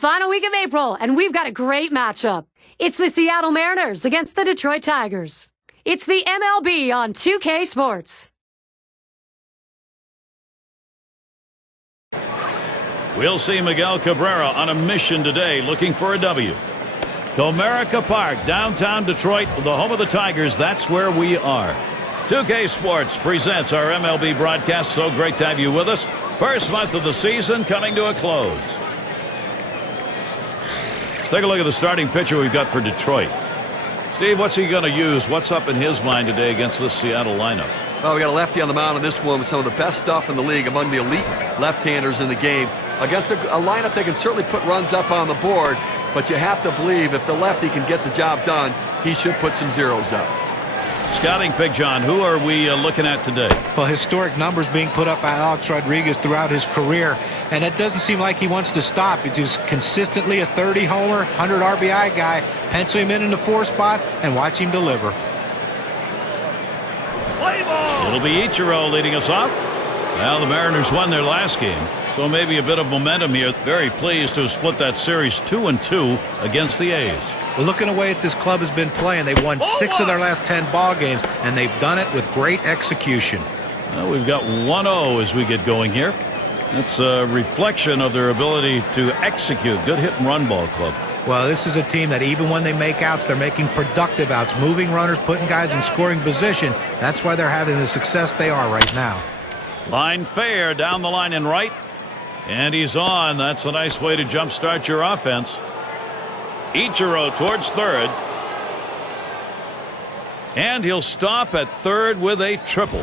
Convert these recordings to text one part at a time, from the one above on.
Final week of April, and we've got a great matchup. It's the Seattle Mariners against the Detroit Tigers. It's the MLB on 2K Sports. We'll see Miguel Cabrera on a mission today, looking for a W. Comerica Park, downtown Detroit, the home of the Tigers. That's where we are. 2K Sports presents our MLB broadcast. So great to have you with us. First month of the season coming to a close. Let's take a look at the starting pitcher we've got for Detroit. Steve, what's he going to use? What's up in his mind today against this Seattle lineup? Well, we got a lefty on the mound in this one with some of the best stuff in the league, among the elite left-handers in the game. Against a lineup that can certainly put runs up on the board, but you have to believe if the lefty can get the job done, he should put some zeros up. Scouting pick, John, who are we looking at today? Well, historic numbers being put up by Alex Rodriguez throughout his career, and it doesn't seem like he wants to stop. He's just consistently a 30-homer, 100 RBI guy. Pencil him in the 4 spot and watch him deliver. Play ball! It'll be Ichiro leading us off. Well, the Mariners won their last game, so maybe a bit of momentum here. Very pleased to have split that series 2-2 against the A's. Well, looking away at this club has been playing. They've won 6 of their last 10 ball games, and they've done it with great execution. Well, we've got 1-0 as we get going here. That's a reflection of their ability to execute. Good hit and run ball club. Well, this is a team that even when they make outs, they're making productive outs, moving runners, putting guys in scoring position. That's why they're having the success they are right now. Line fair down the line and right. And he's on. That's a nice way to jumpstart your offense. Ichiro towards third. And he'll stop at third with a triple.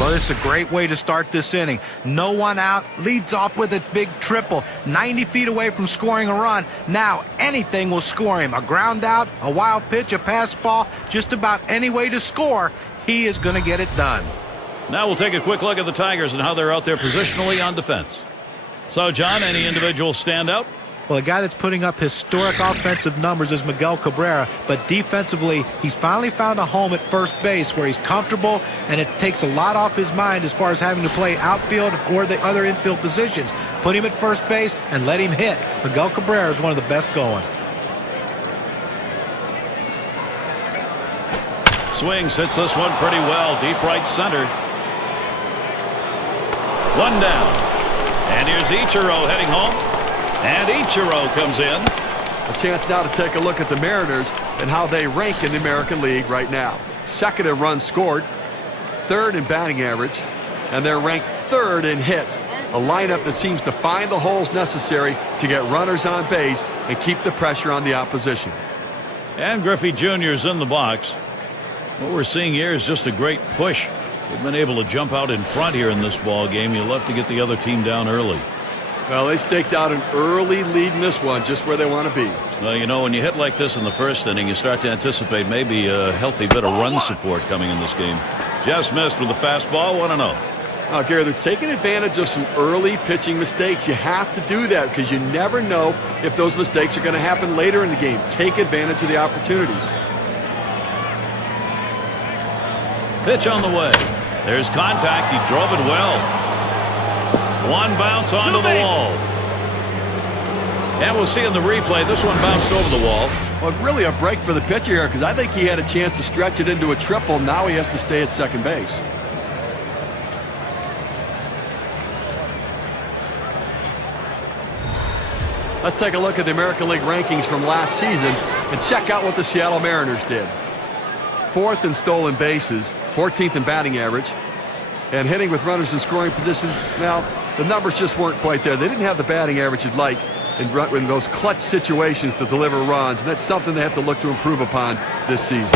Well, this is a great way to start this inning. No one out, leads off with a big triple. 90 feet away from scoring a run. Now anything will score him. A ground out, a wild pitch, a pass ball, just about any way to score. He is going to get it done. Now we'll take a quick look at the Tigers and how they're out there positionally on defense. So, John, any individual stand out? Well, a guy that's putting up historic offensive numbers is Miguel Cabrera, but defensively, he's finally found a home at first base where he's comfortable, and it takes a lot off his mind as far as having to play outfield or the other infield positions. Put him at first base and let him hit. Miguel Cabrera is one of the best going. Swings, hits this one pretty well. Deep right center. One down. And here's Ichiro heading home. And Ichiro comes in. A chance now to take a look at the Mariners and how they rank in the American League right now. Second in runs scored, third in batting average, and they're ranked third in hits. A lineup that seems to find the holes necessary to get runners on base and keep the pressure on the opposition. And Griffey Jr. is in the box. What we're seeing here is just a great push. They've been able to jump out in front here in this ball game. You'll have to get the other team down early. Well, they staked out an early lead in this one, just where they want to be. Well, you know, when you hit like this in the first inning, you start to anticipate maybe a healthy bit of run support coming in this game. Just missed with the fastball, 1-0. Now, Gary, they're taking advantage of some early pitching mistakes. You have to do that because you never know if those mistakes are going to happen later in the game. Take advantage of the opportunities. Pitch on the way. There's contact. He drove it well. One bounce onto the wall. And we'll see in the replay, this one bounced over the wall. Well, really a break for the pitcher here because I think he had a chance to stretch it into a triple. Now he has to stay at second base. Let's take a look at the American League rankings from last season and check out what the Seattle Mariners did. 4th in stolen bases, 14th in batting average, and hitting with runners in scoring positions. Now, the numbers just weren't quite there. They didn't have the batting average you'd like in those clutch situations to deliver runs, and that's something they have to look to improve upon this season.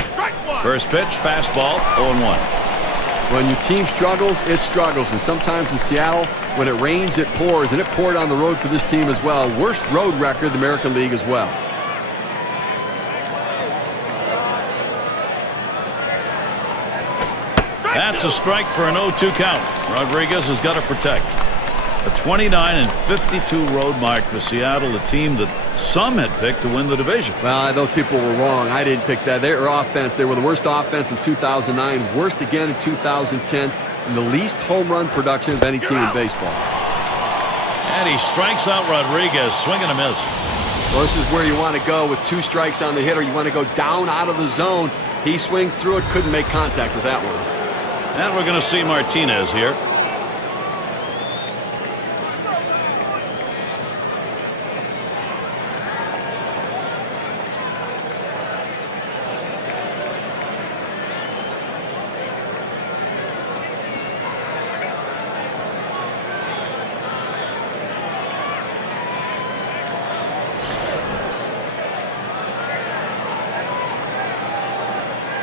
First pitch, fastball, 0-1. When your team struggles, it struggles, and sometimes in Seattle, when it rains, it pours, and it poured on the road for this team as well. Worst road record in the American League as well. That's a strike for an 0-2 count. Rodriguez has got to protect. A 29-52 road mark for Seattle, a team that some had picked to win the division. Well, those people were wrong. I didn't pick that. Their offense, they were the worst offense in 2009, worst again in 2010, and the least home run production of any team in baseball. And he strikes out Rodriguez, swing and a miss. Well, this is where you want to go with 2 strikes on the hitter. You want to go down out of the zone. He swings through it, couldn't make contact with that one. And we're going to see Martinez here.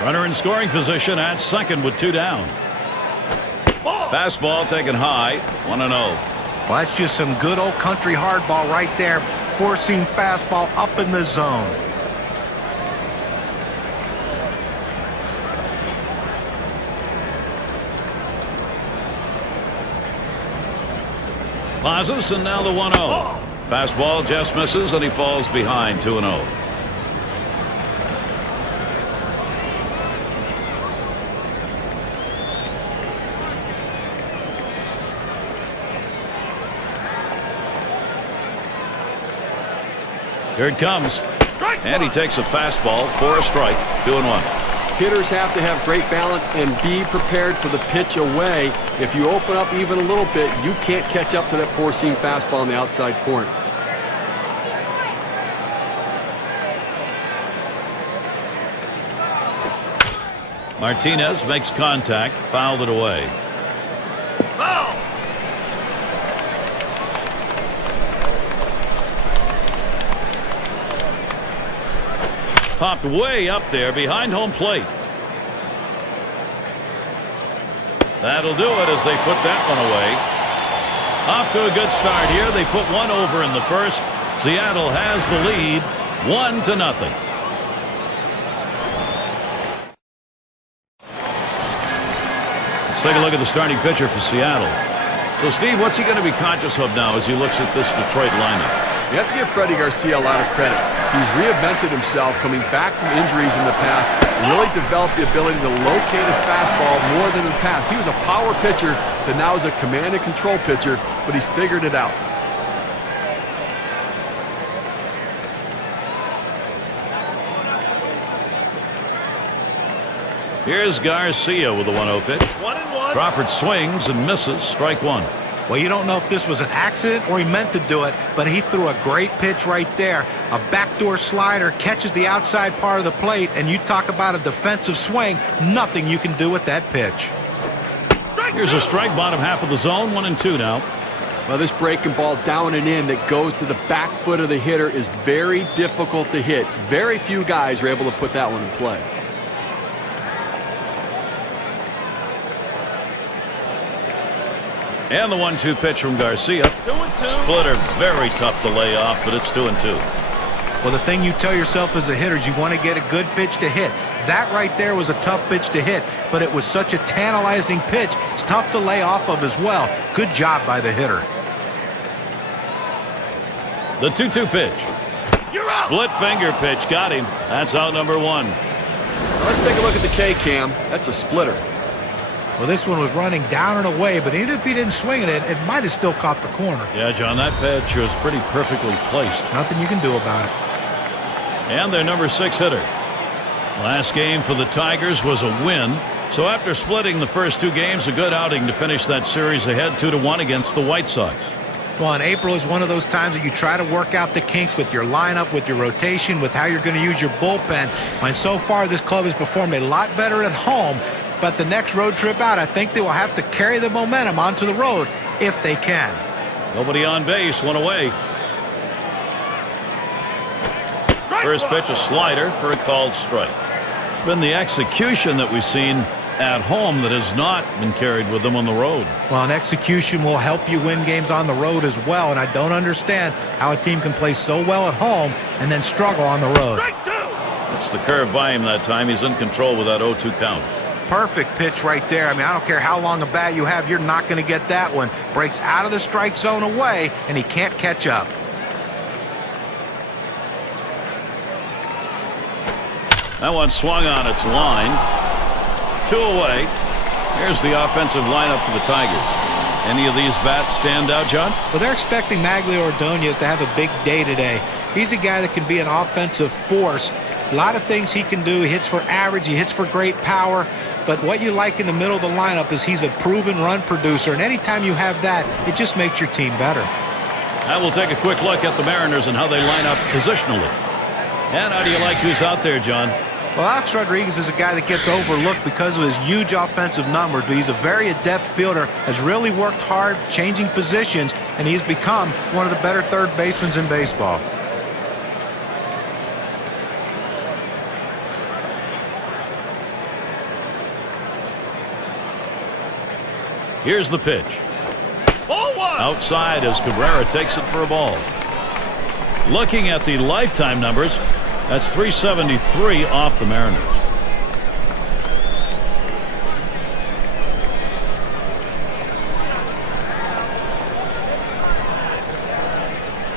Runner in scoring position at second with 2 down. Fastball taken high, 1-0. Well, that's just some good old country hardball right there. Four-seam fastball up in the zone. Pauses, and now the 1-0. Fastball just misses, and he falls behind 2-0. Here it comes. And he takes a fastball for a strike. 2-1. Hitters have to have great balance and be prepared for the pitch away. If you open up even a little bit, you can't catch up to that four-seam fastball in the outside corner. Martinez makes contact, fouled it away. Popped way up there behind home plate. That'll do it as they put that one away. Off to a good start here. They put one over in the first. Seattle has the lead, 1-0. Let's take a look at the starting pitcher for Seattle. So, Steve, what's he going to be conscious of now as he looks at this Detroit lineup? You have to give Freddy Garcia a lot of credit. He's reinvented himself coming back from injuries in the past, really developed the ability to locate his fastball more than in the past. He was a power pitcher that now is a command and control pitcher, but he's figured it out. Here's Garcia with a 1-0 pitch. 1-1. Crawford swings and misses. Strike 1. Well, you don't know if this was an accident or he meant to do it, but he threw a great pitch right there. A backdoor slider catches the outside part of the plate, and you talk about a defensive swing. Nothing you can do with that pitch. Here's a strike, bottom half of the zone, 1-2 now. Well, this breaking ball down and in that goes to the back foot of the hitter is very difficult to hit. Very few guys are able to put that one in play. And the 1-2 pitch from Garcia. 2-2. Splitter, very tough to lay off, but it's 2-2. Well, the thing you tell yourself as a hitter is you want to get a good pitch to hit. That right there was a tough pitch to hit, but it was such a tantalizing pitch. It's tough to lay off of as well. Good job by the hitter. The 2-2 pitch. Split finger pitch. Got him. That's out number 1. Now let's take a look at the K-cam. That's a splitter. Well, this one was running down and away, but even if he didn't swing at it, it might have still caught the corner. Yeah, John, that pitch was pretty perfectly placed. Nothing you can do about it. And their number 6 hitter. Last game for the Tigers was a win. So after splitting the first 2 games, a good outing to finish that series ahead 2-1 against the White Sox. Well, and April is one of those times that you try to work out the kinks with your lineup, with your rotation, with how you're going to use your bullpen. And so far, this club has performed a lot better at home. But the next road trip out, I think they will have to carry the momentum onto the road if they can. Nobody on base, one away. First pitch, a slider for a called strike. It's been the execution that we've seen at home that has not been carried with them on the road. Well, an execution will help you win games on the road as well, and I don't understand how a team can play so well at home and then struggle on the road. It's the curve by him that time. He's in control with that 0-2 count. Perfect pitch right there. I mean, I don't care how long a bat you have, you're not going to get that one. Breaks out of the strike zone away, and he can't catch up. That one swung on its line. 2 away. Here's the offensive lineup for the Tigers. Any of these bats stand out, John? Well, they're expecting Magglio Ordonez to have a big day today. He's a guy that can be an offensive force. A lot of things he can do. He hits for average. He hits for great power. But what you like in the middle of the lineup is he's a proven run producer. And anytime you have that, it just makes your team better. Now we'll take a quick look at the Mariners and how they line up positionally. And how do you like who's out there, John? Well, Alex Rodriguez is a guy that gets overlooked because of his huge offensive numbers, but he's a very adept fielder, has really worked hard changing positions, and he's become one of the better third basemen in baseball. Here's the pitch. Ball one. Outside as Cabrera takes it for a ball. Looking at the lifetime numbers, that's 373 off the Mariners.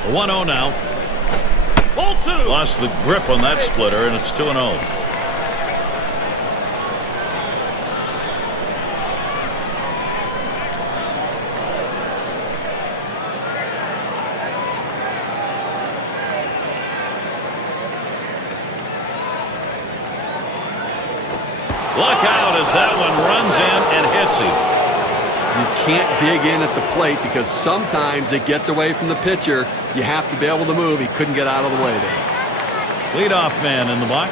A 1-0 now. Ball two. Lost the grip on that splitter, and it's 2-0. Look out as that one runs in and hits him. You can't dig in at the plate because sometimes it gets away from the pitcher. You have to be able to move. He couldn't get out of the way there. Leadoff man in the box.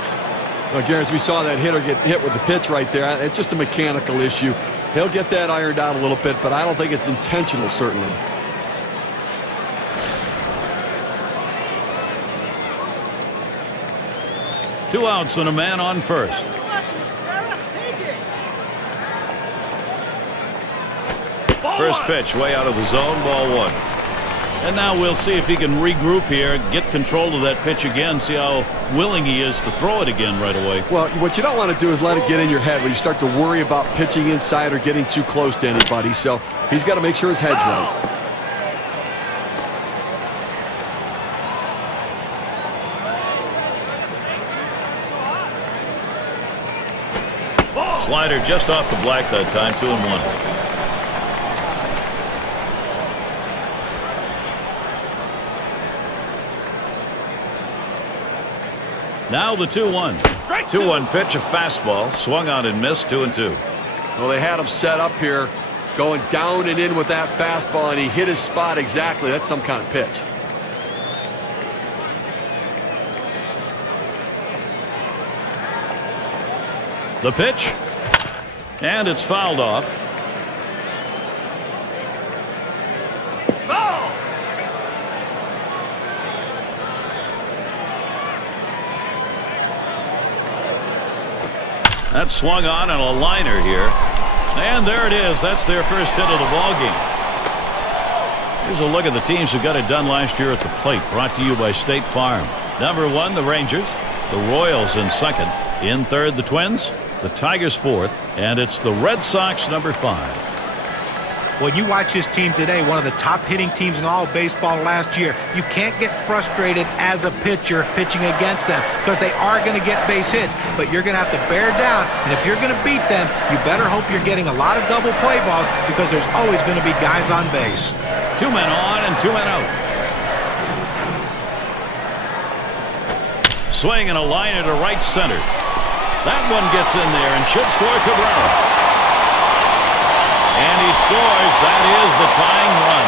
Well, Gary, as we saw that hitter get hit with the pitch right there, it's just a mechanical issue. He'll get that ironed out a little bit, but I don't think it's intentional, certainly. Two outs and a man on first. First pitch way out of the zone, ball one. And now we'll see if he can regroup here, get control of that pitch again, see how willing he is to throw it again right away. Well, what you don't want to do is let it get in your head when you start to worry about pitching inside or getting too close to anybody. So he's got to make sure his head's right. Slider just off the black that time, 2-1. Now the 2-1. 2-1 pitch, a fastball, swung on and missed, 2-2. Well, they had him set up here, going down and in with that fastball, and he hit his spot exactly. That's some kind of pitch. The pitch, and it's fouled off. Foul! That's swung on a liner here. And there it is. That's their first hit of the ball game. Here's a look at the teams who got it done last year at the plate. Brought to you by State Farm. Number 1, the Rangers. The Royals in second. In third, the Twins. The Tigers fourth. And it's the Red Sox, number 5. When you watch his team today, one of the top hitting teams in all of baseball last year, you can't get frustrated as a pitcher pitching against them because they are going to get base hits, but you're going to have to bear down, and if you're going to beat them, you better hope you're getting a lot of double play balls because there's always going to be guys on base. 2 men on and 2 men out. Swing and a liner to right center. That one gets in there and should score Cabrera. And he scores. That is the tying run.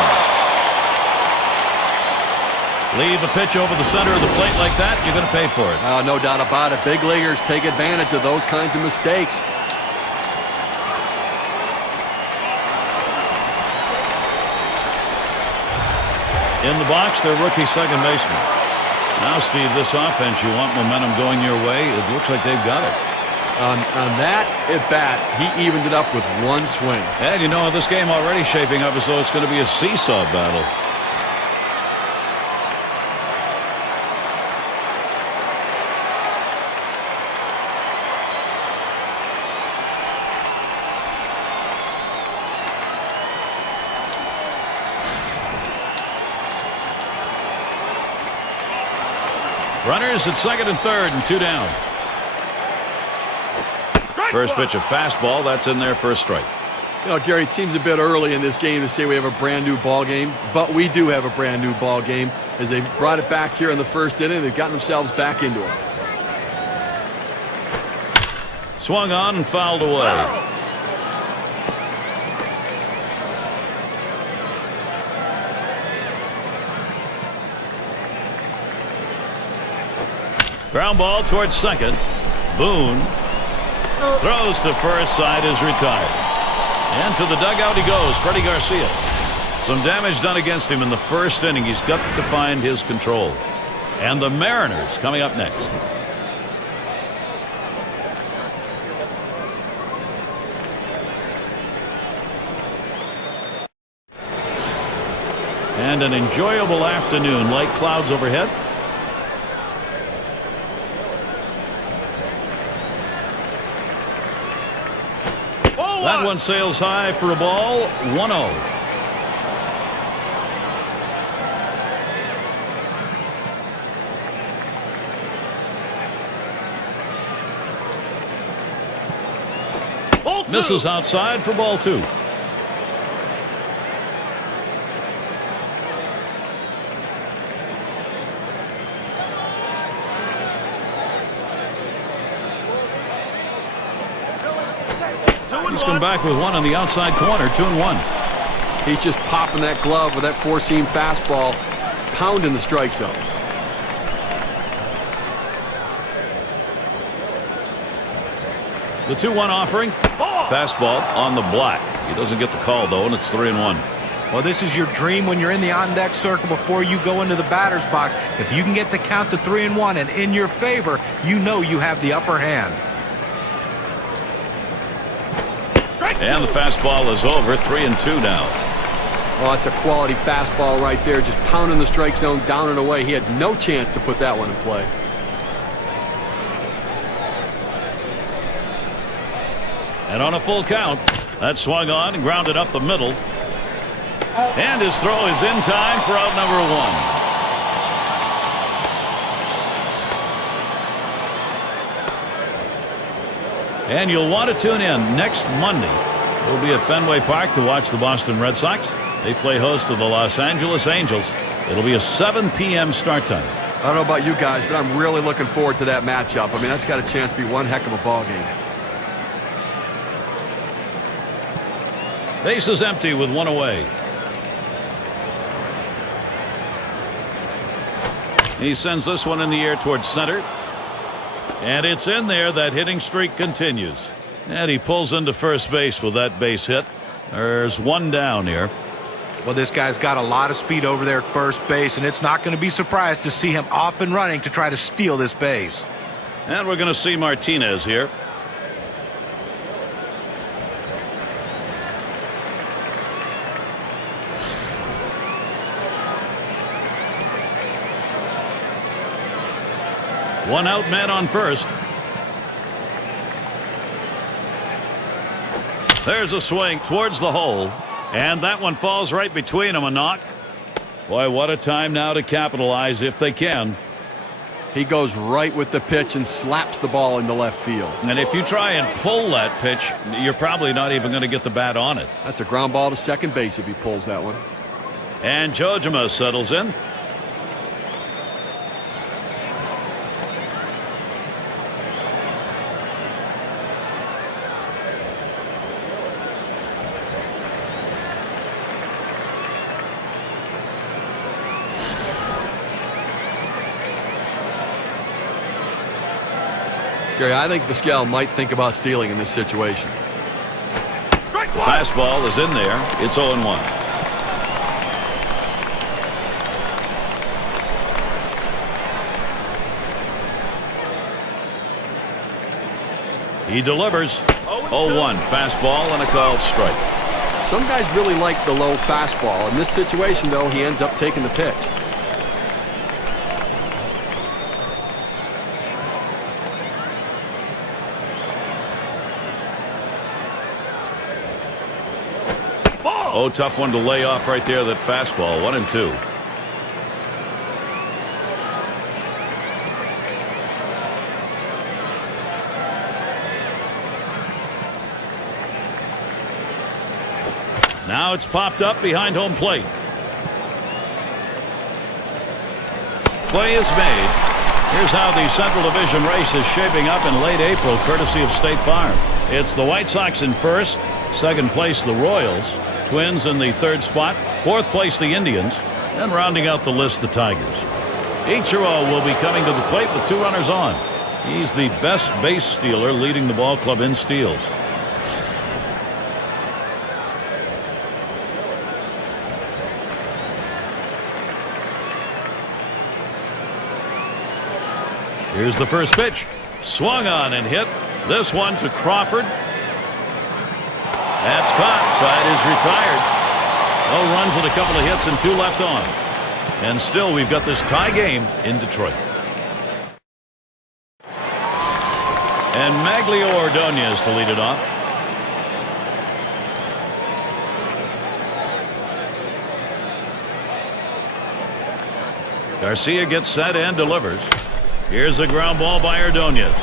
Leave a pitch over the center of the plate like that, you're going to pay for it. No doubt about it. Big leaguers take advantage of those kinds of mistakes. In the box, their rookie second baseman. Now, Steve, this offense, you want momentum going your way. It looks like they've got it. On that at-bat, he evened it up with one swing. And you know, this game already shaping up as though it's going to be a seesaw battle. Runners at second and third and 2 down. First pitch, a fastball. That's in there for a strike. You know, Gary, it seems a bit early in this game to say we have a brand new ball game, but we do have a brand new ball game as they brought it back here in the first inning. They've gotten themselves back into it. Swung on and fouled away. Ground ball towards second. Boone throws to first. Side is retired. And to the dugout he goes, Freddy Garcia. Some damage done against him in the first inning. He's got to find his control. And the Mariners coming up next. And an enjoyable afternoon. Light clouds overhead. That one sails high for a ball. 1-0. Misses outside for ball 2. He's come back with one on the outside corner. 2-1. He's just popping that glove with that four-seam fastball, pounding the strike zone. The 2-1 offering. Fastball on the black. He doesn't get the call, though, and it's 3-1. Well, this is your dream when you're in the on-deck circle before you go into the batter's box. If you can get the count to 3-1 and in your favor, you know you have the upper hand. And the fastball is over. 3-2 now. Oh, that's a quality fastball right there, just pounding the strike zone down and away. He had no chance to put that one in play. And on a full count, that swung on and grounded up the middle. And his throw is in time for out number 1. And you'll want to tune in next Monday. We'll be at Fenway Park to watch the Boston Red Sox. They play host to the Los Angeles Angels. It'll be a 7 p.m. start time. I don't know about you guys, but I'm really looking forward to that matchup. I mean, that's got a chance to be one heck of a ball game. Base is empty with one away. He sends this one in the air towards center. And it's in there. That hitting streak continues. And he pulls into first base with that base hit. There's one down here. Well, this guy's got a lot of speed over there at first base, and it's not going to be surprised to see him off and running to try to steal this base. And we're going to see Martinez here. One out, man on first. There's a swing towards the hole, and that one falls right between them. A knock. Boy, what a time now to capitalize if they can. He goes right with the pitch and slaps the ball into left field. And if you try and pull that pitch, you're probably not even going to get the bat on it. That's a ground ball to second base if he pulls that one. And Jojima settles in. Gary, I think Vizquel might think about stealing in this situation. The fastball is in there. It's 0-1. He delivers. 0-1 fastball and a called strike. Some guys really like the low fastball. In this situation, though, he ends up taking the pitch. Oh, tough one to lay off right there, that fastball. 1-2. Now it's popped up behind home plate. Play is made. Here's how the Central Division race is shaping up in late April, courtesy of State Farm. It's the White Sox in first. Second place, the Royals. Twins in the third spot. Fourth place, the Indians. And rounding out the list, the Tigers. Ichiro will be coming to the plate with 2 runners on. He's the best base stealer, leading the ball club in steals. Here's the first pitch. Swung on and hit. This one to Crawford. That's caught. Side is retired. No runs and a couple of hits and 2 left on. And still we've got this tie game in Detroit. And Maglio Ordonez to lead it off. Garcia gets set and delivers. Here's a ground ball by Ordonez.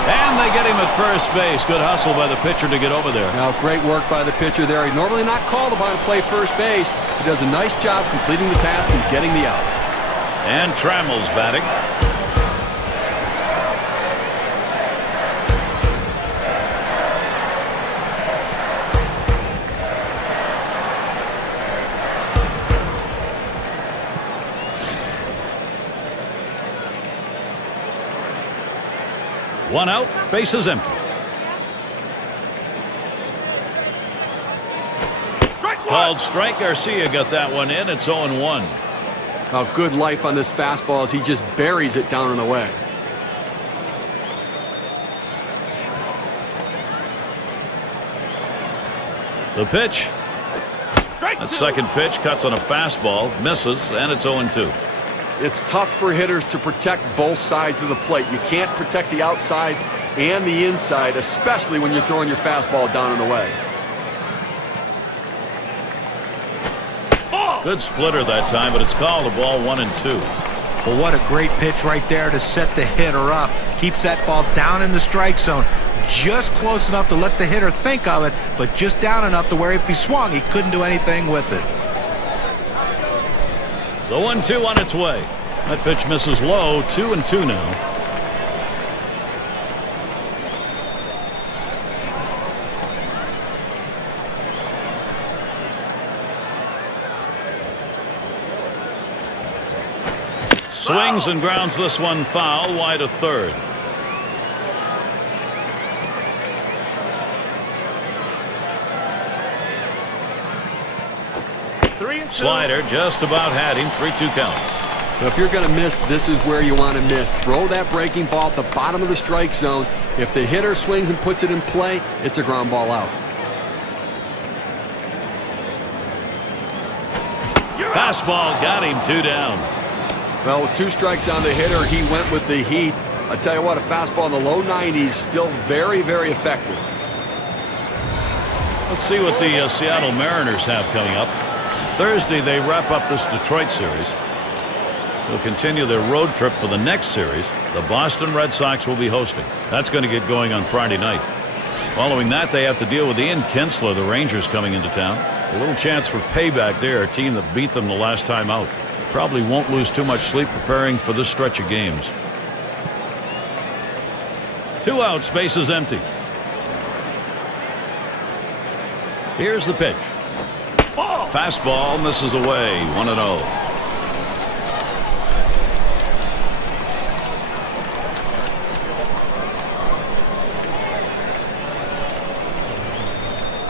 And they get him at first base. Good hustle by the pitcher to get over there. Now, great work by the pitcher there. He's normally not called upon to play first base. He does a nice job completing the task and getting the out. And Trammell's batting. One out, bases empty. Called strike. Garcia got that one in. It's 0-1. Now, good life on this fastball as he just buries it down and away. The pitch. That second pitch cuts on a fastball, misses, and it's 0-2. It's tough for hitters to protect both sides of the plate. You can't protect the outside and the inside, especially when you're throwing your fastball down and away. Good splitter that time, but it's called a ball 1-2. Well, what a great pitch right there to set the hitter up. Keeps that ball down in the strike zone. Just close enough to let the hitter think of it, but just down enough to where if he swung, he couldn't do anything with it. The 1-2 on its way. That pitch misses low. 2-2 now. Swings and grounds this one foul, wide of third. Slider just about had him. 3-2 count. Now, if you're going to miss, this is where you want to miss. Throw that breaking ball at the bottom of the strike zone. If the hitter swings and puts it in play, it's a ground ball out. Fastball got him. 2 down. Well, with 2 strikes on the hitter, he went with the heat. I tell you what, a fastball in the low 90s, still very, very effective. Let's see what the Seattle Mariners have coming up. Thursday, they wrap up this Detroit series. They'll continue their road trip for the next series. The Boston Red Sox will be hosting. That's going to get going on Friday night. Following that, they have to deal with Ian Kinsler, the Rangers, coming into town. A little chance for payback there, a team that beat them the last time out. Probably won't lose too much sleep preparing for this stretch of games. 2 outs, bases empty. Here's the pitch. Fastball misses away. 1-0.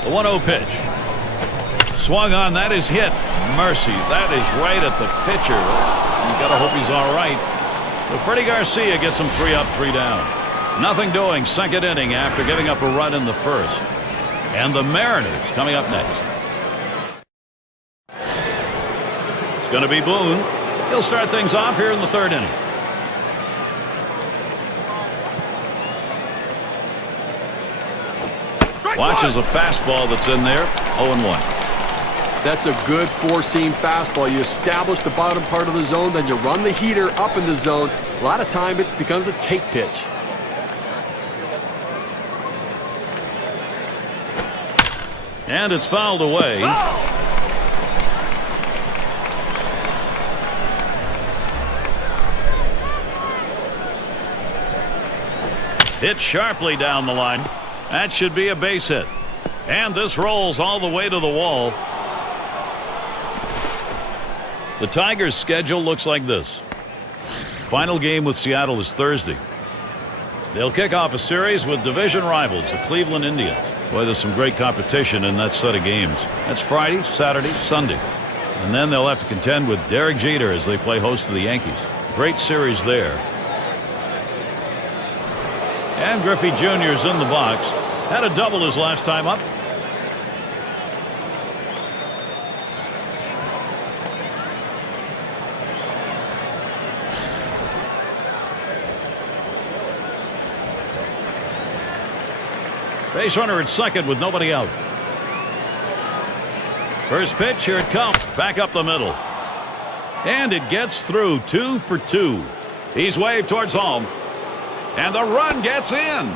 The 1-0 pitch. Swung on. That is hit. Mercy. That is right at the pitcher. You got to hope he's all right. But Freddy Garcia gets him 3 up, 3 down. Nothing doing. Second inning after giving up a run in the first. And the Mariners coming up next. It's going to be Boone. He'll start things off here in the third inning. Watches a fastball that's in there. 0-1. That's a good 4-seam fastball. You establish the bottom part of the zone, then you run the heater up in the zone. A lot of time it becomes a take pitch. And it's fouled away. Hit sharply down the line. That should be a base hit. And this rolls all the way to the wall. The Tigers' schedule looks like this. Final game with Seattle is Thursday. They'll kick off a series with division rivals, the Cleveland Indians. Boy, there's some great competition in that set of games. That's Friday, Saturday, Sunday. And then they'll have to contend with Derek Jeter as they play host to the Yankees. Great series there. And Griffey Jr.'s in the box. Had a double his last time up. Base runner at second with nobody out. First pitch, here it comes. Back up the middle. And it gets through. 2 for 2. He's waved towards home. And the run gets in.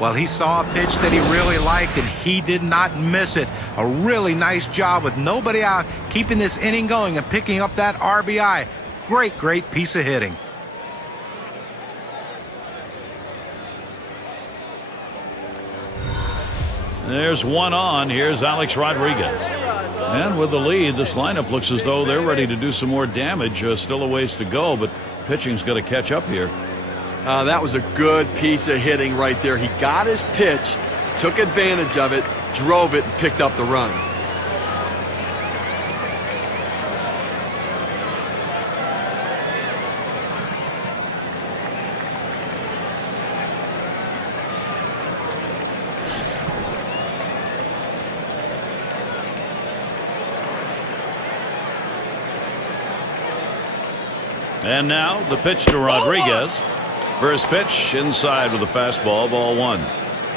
Well, he saw a pitch that he really liked, and he did not miss it. A really nice job with nobody out, keeping this inning going and picking up that RBI. Great, great piece of hitting. There's one on. Here's Alex Rodriguez. And with the lead, this lineup looks as though they're ready to do some more damage. Still a ways to go, but pitching's got to catch up here. That was a good piece of hitting right there. He got his pitch, took advantage of it, drove it, and picked up the run. And now the pitch to Rodriguez. First pitch inside with a fastball, ball one.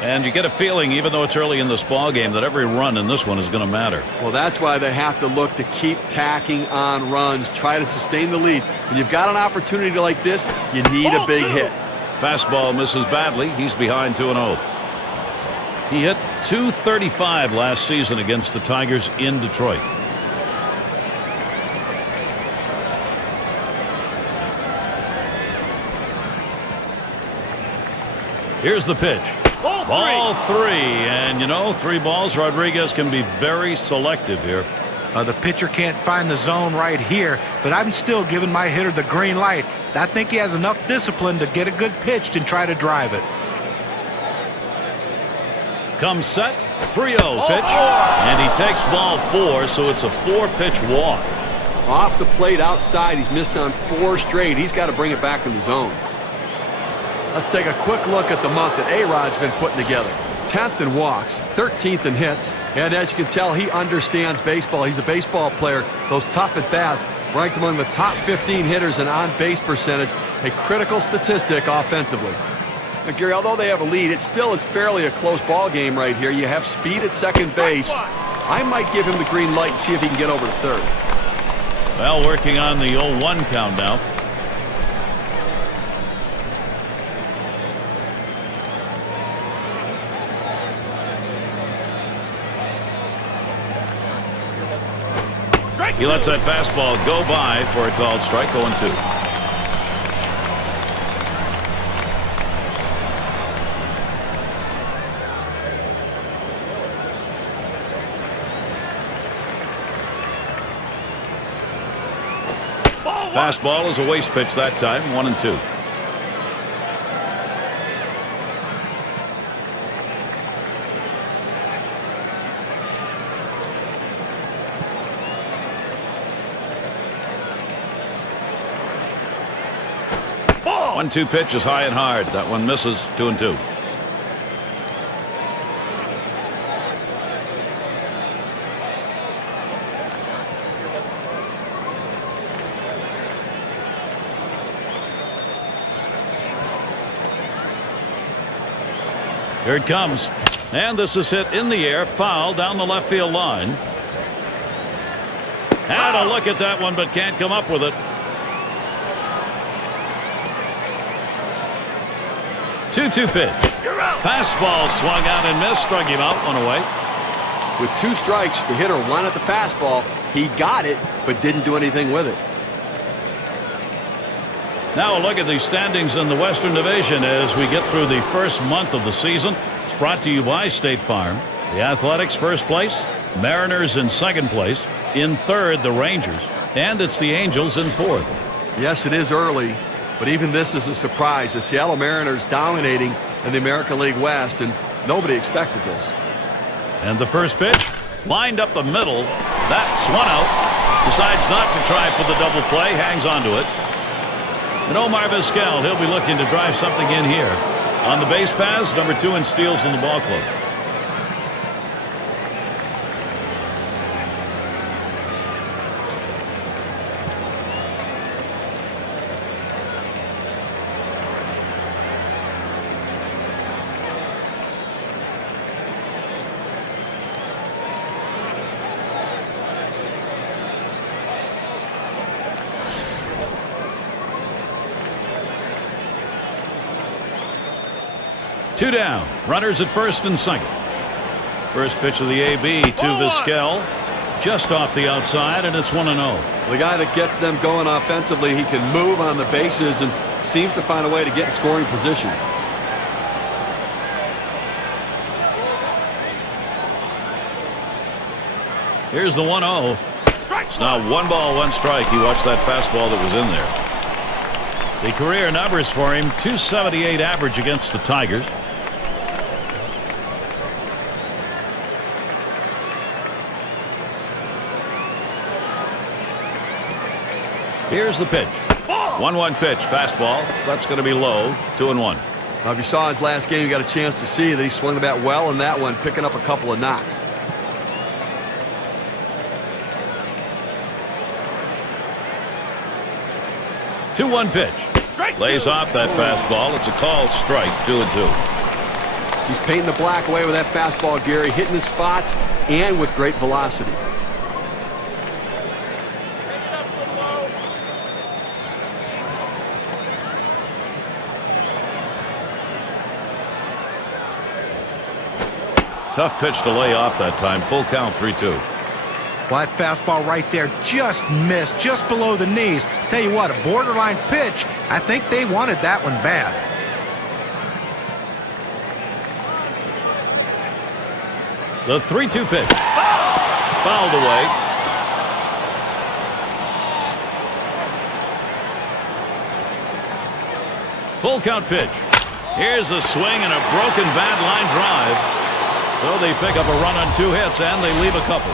And you get a feeling, even though it's early in this ball game, that every run in this one is going to matter. Well, that's why they have to look to keep tacking on runs, try to sustain the lead. When you've got an opportunity like this, you need a big hit. Fastball misses badly. He's behind 2-0. He hit .235 last season against the Tigers in Detroit. Here's the pitch. Ball three. And, you know, 3 balls. Rodriguez can be very selective here. The pitcher can't find the zone right here, but I'm still giving my hitter the green light. I think he has enough discipline to get a good pitch and try to drive it. Comes set. 3-0 pitch. And he takes ball 4, so it's a 4-pitch walk. Off the plate outside. He's missed on 4 straight. He's got to bring it back in the zone. Let's take a quick look at the month that A-Rod's been putting together. 10th in walks, 13th in hits, and as you can tell, he understands baseball. He's a baseball player. Those tough at-bats ranked among the top 15 hitters in on-base percentage, a critical statistic offensively. Now, Gary, although they have a lead, it still is fairly a close ball game right here. You have speed at second base. I might give him the green light and see if he can get over to third. Well, working on the 0-1 count now. He lets that fastball go by for a called strike. 0-2. Fastball is a waste pitch that time. 1-2. One-two pitch is high and hard. That one misses. 2-2. Here it comes. And this is hit in the air. Foul down the left field line. Had a look at that one, but can't come up with it. 2-2 pitch. Fastball swung out and missed. Struck him out. 1 away. With 2 strikes, the hitter wanted the fastball. He got it, but didn't do anything with it. Now a look at the standings in the Western Division as we get through the first month of the season. It's brought to you by State Farm. The Athletics first place, Mariners in second place, in third the Rangers, and it's the Angels in fourth. Yes, it is early, but even this is a surprise. The Seattle Mariners dominating in the American League West, and nobody expected this. And the first pitch, lined up the middle. That's one out. Decides not to try for the double play, hangs on to it. And Omar Vizquel, he'll be looking to drive something in here. On the base paths, number 2 in steals in the ball club. Two down. Runners at first and second. First pitch of the AB to Vizquel. Just off the outside, and it's 1-0. The guy that gets them going offensively, he can move on the bases and seems to find a way to get in scoring position. Here's the 1-0. It's now 1 ball, 1 strike. He watched that fastball that was in there. The career numbers for him, .278 average against the Tigers. Here's the pitch. 1-1 pitch, fastball. That's going to be low. 2-1. Now, if you saw his last game, you got a chance to see that he swung the bat well in that one, picking up a couple of knocks. Two-one pitch. Lays off that fastball. It's a called strike. 2-2. He's painting the black away with that fastball, Gary, hitting the spots and with great velocity. Tough pitch to lay off that time. Full count, 3-2. Well, that fastball right there just missed, just below the knees. Tell you what, a borderline pitch. I think they wanted that one bad. The 3-2 pitch. Fouled away. Full count pitch. Here's a swing and a broken bad line drive. So they pick up a run on 2 hits and they leave a couple.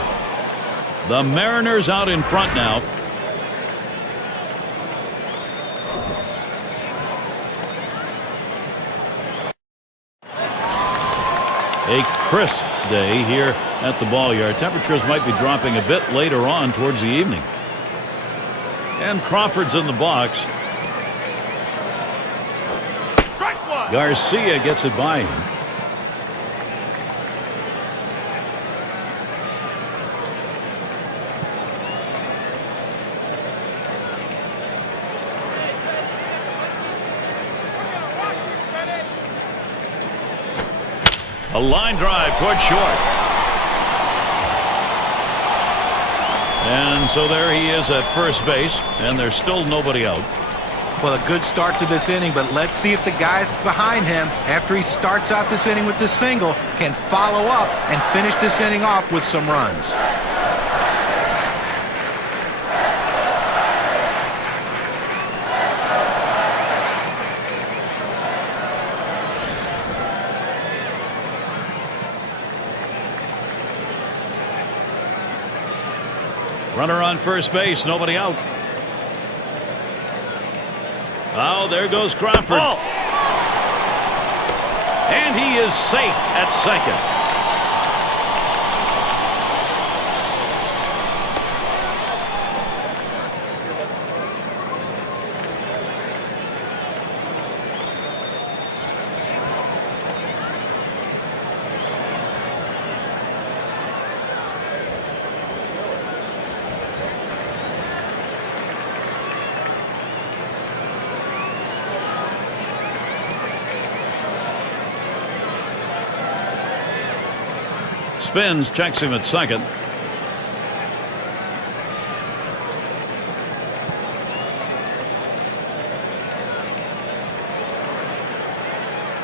The Mariners out in front now. A crisp day here at the ball yard. Temperatures might be dropping a bit later on towards the evening. And Crawford's in the box. Garcia gets it by him. A line drive towards short. And so there he is at first base, and there's still nobody out. Well, a good start to this inning, but let's see if the guys behind him, after he starts out this inning with the single, can follow up and finish this inning off with some runs. Runner on first base, nobody out. Oh, there goes Crawford. Oh. And he is safe at second. spins, checks him at second.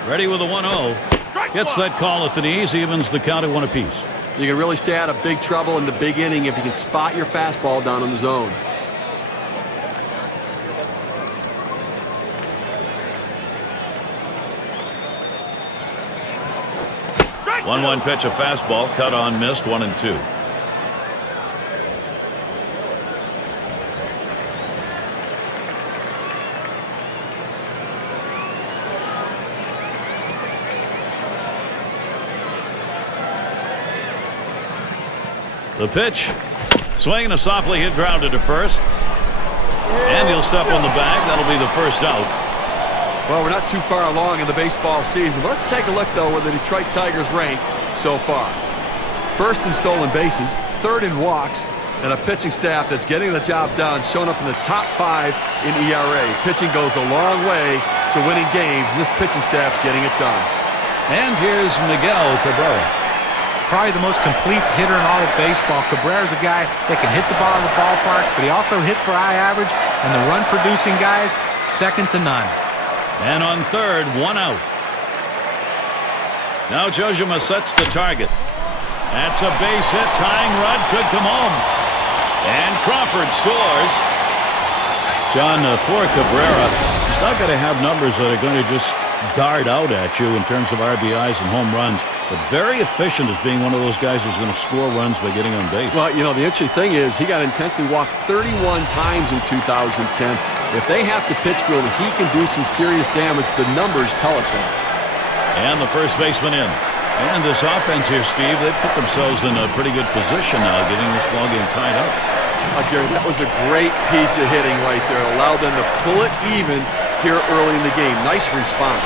Ready with a 1-0. Gets that call at the knees, evens the count at 1 apiece. You can really stay out of big trouble in the big inning if you can spot your fastball down in the zone. 1-1 pitch, a fastball, cut on, missed, 1-2. The pitch, swinging a softly hit grounder to first, and he'll step on the bag. That'll be the first out. Well, we're not too far along in the baseball season. Let's take a look, though, where the Detroit Tigers rank so far. First in stolen bases, third in walks, and a pitching staff that's getting the job done, showing up in the top 5 in ERA. Pitching goes a long way to winning games, and this pitching staff's getting it done. And here's Miguel Cabrera. Probably the most complete hitter in all of baseball. Cabrera's a guy that can hit the ball in the ballpark, but he also hits for high average, and the run-producing guys, second to none. And on third, 1 out. Now Jojima sets the target. That's a base hit. Tying run could come home. And Crawford scores. John, for Cabrera, he's not going to have numbers that are going to just dart out at you in terms of RBIs and home runs, but very efficient as being one of those guys who's going to score runs by getting on base. Well, you know, the interesting thing is he got intentionally walked 31 times in 2010. If they have to pitch to him, he can do some serious damage. The numbers tell us that. And the first baseman in. And this offense here, Steve, they put themselves in a pretty good position now, getting this ballgame tied up. Gary, that was a great piece of hitting right there. It allowed them to pull it even here early in the game. Nice response.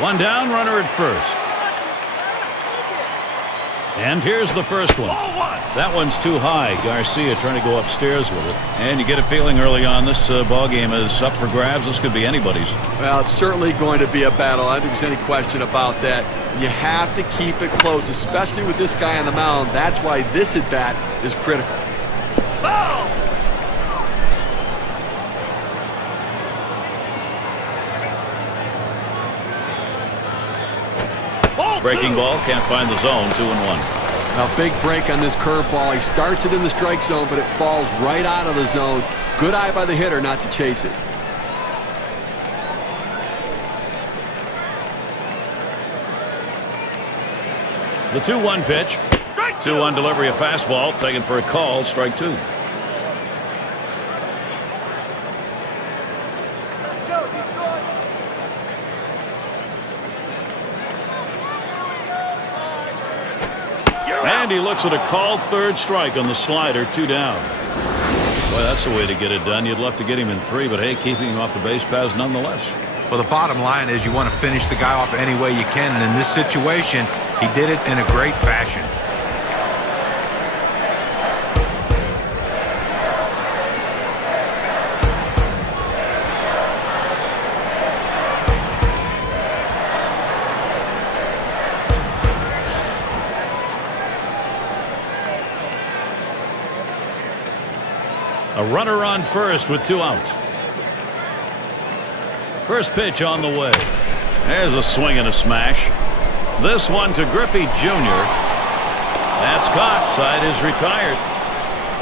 One down, runner at first. And here's the first one. That one's too high. Garcia trying to go upstairs with it. And you get a feeling early on this ball game is up for grabs. This could be anybody's. Well, it's certainly going to be a battle. I don't think there's any question about that. You have to keep it close, especially with this guy on the mound. That's why this at-bat is critical. Breaking ball, can't find the zone, 2-1. Now, big break on this curveball. He starts it in the strike zone, but it falls right out of the zone. Good eye by the hitter not to chase it. The 2-1 pitch. 2-1 delivery, a fastball, taken for a call, strike 2. And he looks at a called third strike on the slider, 2 down. Boy, that's the way to get it done. You'd love to get him in 3, but hey, keeping him off the base paths nonetheless. Well, the bottom line is you want to finish the guy off any way you can, and in this situation, he did it in a great fashion. A runner on first with 2 outs. First pitch on the way. There's a swing and a smash. This one to Griffey Jr. That's caught. Side is retired.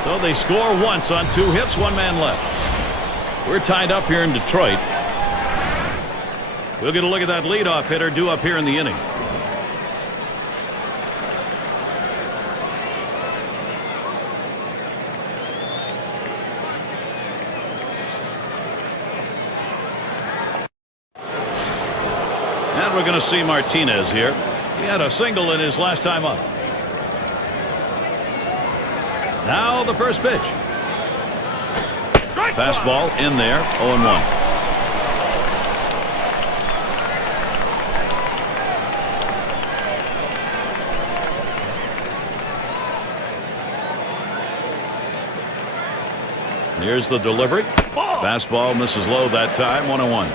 So they score once on 2 hits, 1 man left. We're tied up here in Detroit. We'll get a look at that leadoff hitter due up here in the inning. We're going to see Martinez here. He had a single in his last time up. Now the first pitch. Fastball in there, 0-1. Here's the delivery. Fastball misses low that time, 1-1.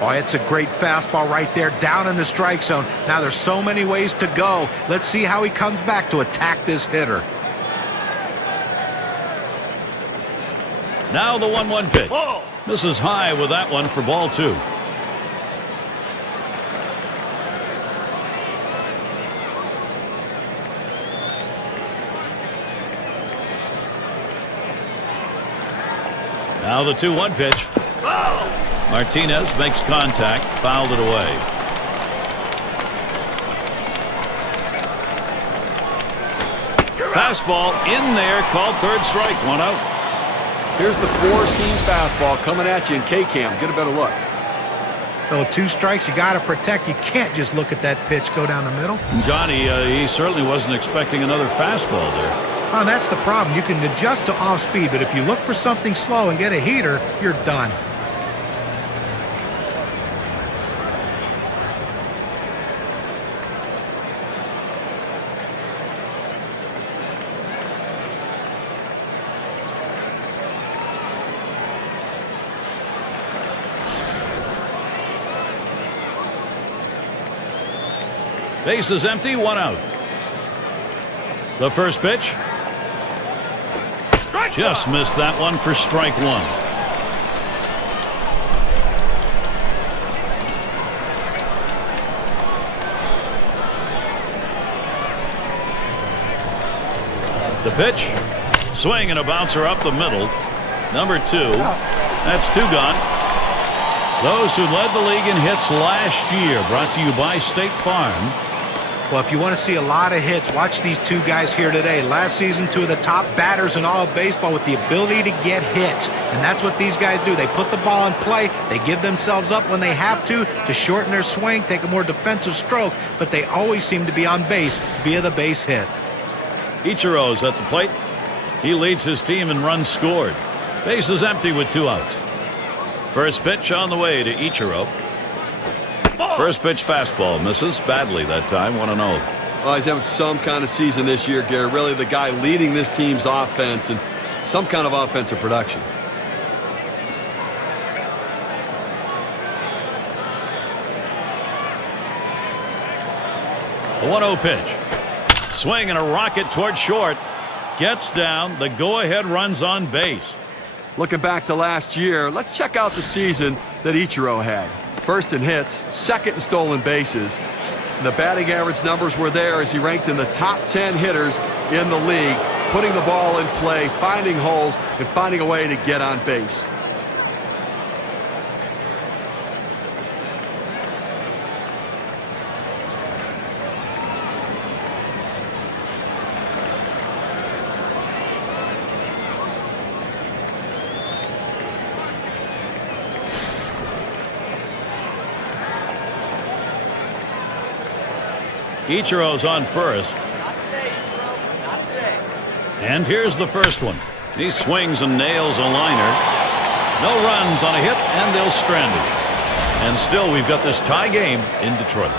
Oh, it's a great fastball right there, down in the strike zone. Now there's so many ways to go. Let's see how he comes back to attack this hitter. Now the 1-1 pitch. Misses high with that one for ball 2. Now the 2-1 pitch. Martinez makes contact, fouled it away. Fastball in there, called third strike, 1 out. Here's the four-seam fastball coming at you in K-Cam. Get a better look. So 2 strikes you got to protect. You can't just look at that pitch go down the middle. Johnny, he certainly wasn't expecting another fastball there. Oh, that's the problem. You can adjust to off speed, but if you look for something slow and get a heater, you're done. Base is empty, 1 out. The first pitch. Just missed that one for strike 1. The pitch. Swing and a bouncer up the middle. Number 2. That's 2 gone. Those who led the league in hits last year, brought to you by State Farm. Well, if you want to see a lot of hits, watch these 2 guys here today. Last season, 2 of the top batters in all of baseball with the ability to get hits. And that's what these guys do. They put the ball in play. They give themselves up when they have to shorten their swing, take a more defensive stroke, but they always seem to be on base via the base hit. Ichiro's at the plate. He leads his team in runs scored. Base is empty with 2 outs. First pitch on the way to Ichiro. First pitch fastball misses badly that time, 1-0. Well, he's having some kind of season this year, Gary. Really the guy leading this team's offense and some kind of offensive production. The 1-0 pitch. Swing and a rocket toward short. Gets down. The go-ahead runs on base. Looking back to last year, let's check out the season that Ichiro had. First in hits, second in stolen bases. The batting average numbers were there as he ranked in the top 10 hitters in the league, putting the ball in play, finding holes, and finding a way to get on base. Ichiro's on first. And here's the first one. He swings and nails a liner. No runs on a hit, and they'll strand it. And still, we've got this tie game in Detroit.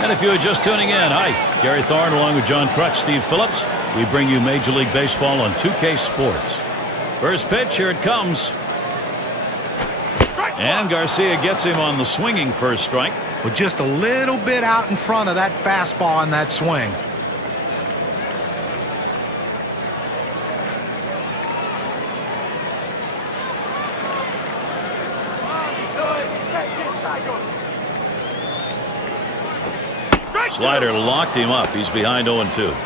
And if you are just tuning in, hi, Gary Thorne along with John Crutch, Steve Phillips. We bring you Major League Baseball on 2K Sports. First pitch, here it comes. And Garcia gets him on the swinging first strike. With just a little bit out in front of that fastball on that swing. Slider locked him up. He's behind 0-2.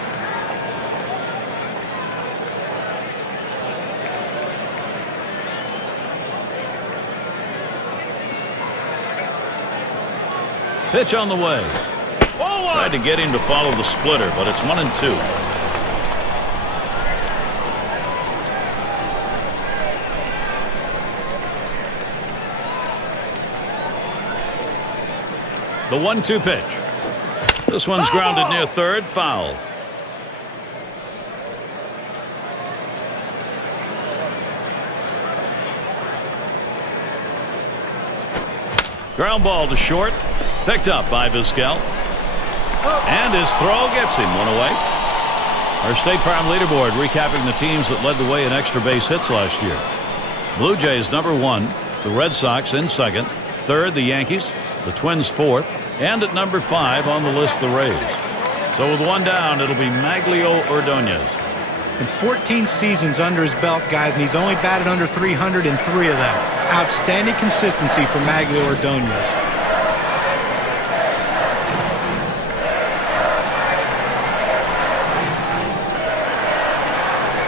Pitch on the way. Tried to get him to follow the splitter, but it's 1-2. The 1-2 pitch. This one's grounded near third, foul. Ground ball to short. Picked up by Vizquel. And his throw gets him one away. Our State Farm leaderboard recapping the teams that led the way in extra base hits last year. Blue Jays #1, the Red Sox in second, third the Yankees, the Twins fourth, and at number 5 on the list the Rays. So with one down, it'll be Maglio Ordonez. And 14 seasons under his belt, guys, and he's only batted under 300 in 3 of them. Outstanding consistency for Maglio Ordonez.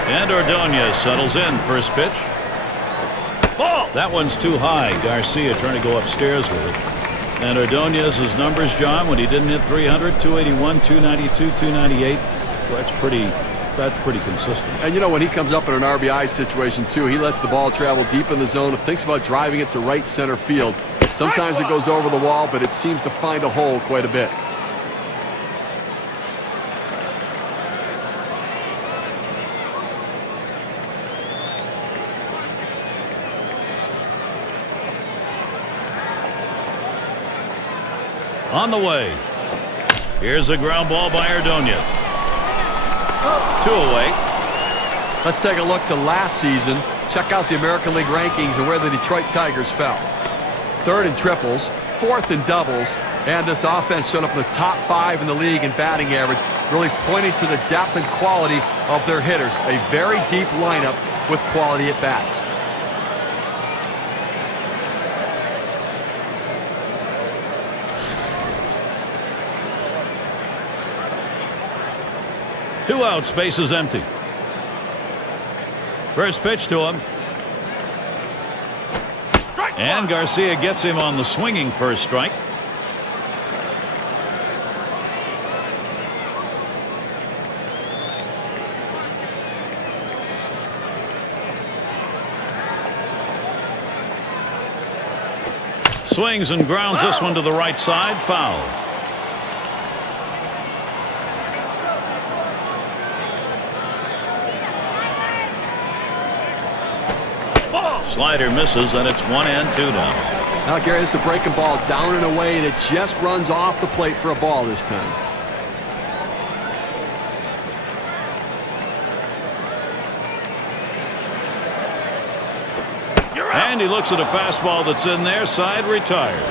And Ordonez settles in. First pitch. Ball! That one's too high. Garcia trying to go upstairs with it. And Ordonez's numbers, John, when he didn't hit 300, 281, 292, 298. Well, that's pretty consistent. And you know, when he comes up in an RBI situation too, he lets the ball travel deep in the zone and thinks about driving it to right center field. Sometimes it goes over the wall, but it seems to find a hole quite a bit. On the way. Here's a ground ball by Ordonez. 2 away. Let's take a look to last season. Check out the American League rankings and where the Detroit Tigers fell. 3rd in triples, 4th in doubles, and this offense showed up in the top 5 in the league in batting average, really pointing to the depth and quality of their hitters. A very deep lineup with quality at bats. Two outs, base is empty. First pitch to him. And Garcia gets him on the swinging first strike. Swings and grounds this one to the right side. Foul. Slider misses, and it's 1 and 2 down. Now, Gary, this is a breaking ball down and away, and it just runs off the plate for a ball this time. And he looks at a fastball that's in there, side retired.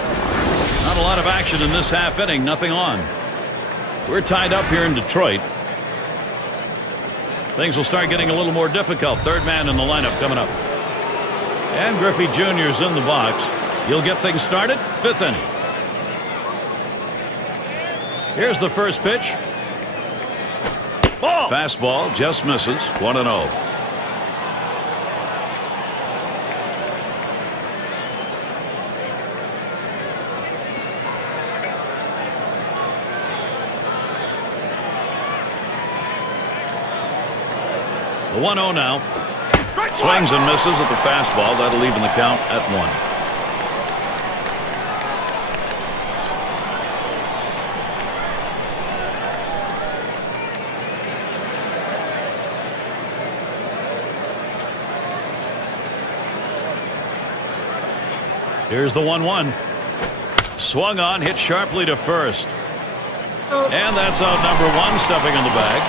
Not a lot of action in this half inning, nothing on. We're tied up here in Detroit. Things will start getting a little more difficult. Third man in the lineup coming up. And Griffey Jr.'s in the box. You'll get things started. 5th inning. Here's the first pitch. Ball. Fastball just misses. 1-0. The 1-0 now. Swings and misses at the fastball. That'll even the count at 1. Here's the 1-1. Swung on, hit sharply to first. And that's out number 1, stepping in the bag.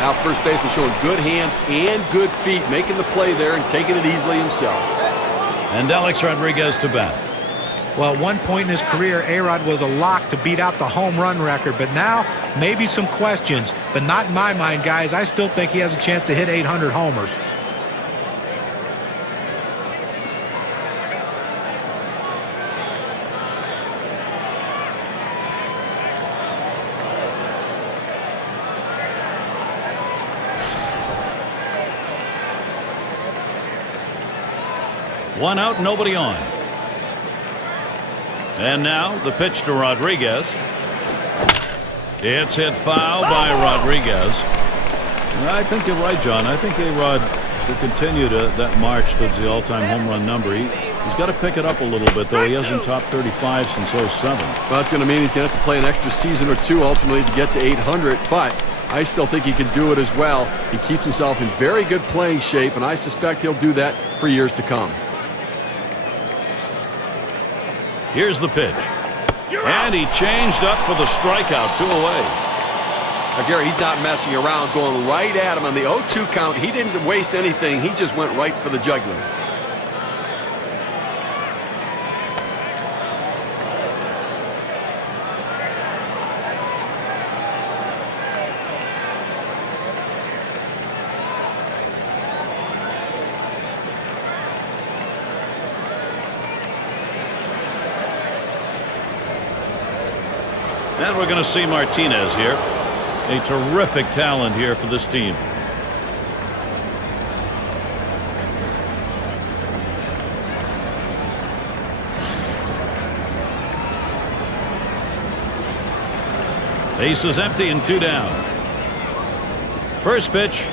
Now first baseman showing good hands and good feet, making the play there and taking it easily himself. And Alex Rodriguez to bat. Well, at one point in his career, A-Rod was a lock to beat out the home run record, but now maybe some questions, but not in my mind, guys. I still think he has a chance to hit 800 homers. One out, nobody on. And now the pitch to Rodriguez. It's hit foul by Rodriguez. I think you're right, John. I think A-Rod will continue that march towards the all-time home run number. He's got to pick it up a little bit, though. He hasn't topped 35 since 07. Well, that's going to mean he's going to have to play an extra season or 2 ultimately to get to 800, but I still think he can do it as well. He keeps himself in very good playing shape, and I suspect he'll do that for years to come. Here's the pitch. And he changed up for the strikeout. 2 away. Gary, he's not messing around, going right at him on the 0-2 count. He didn't waste anything. He just went right for the jugular. And we're going to see Martinez here. A terrific talent here for this team. Base is empty and 2 down. First pitch.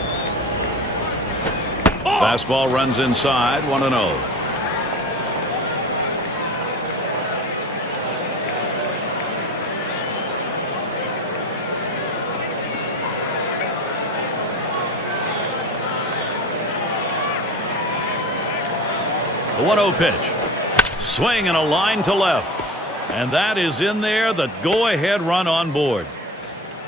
Fastball runs inside, 1-0. The 1-0 pitch. Swing and a line to left. And that is in there, the go-ahead run on board.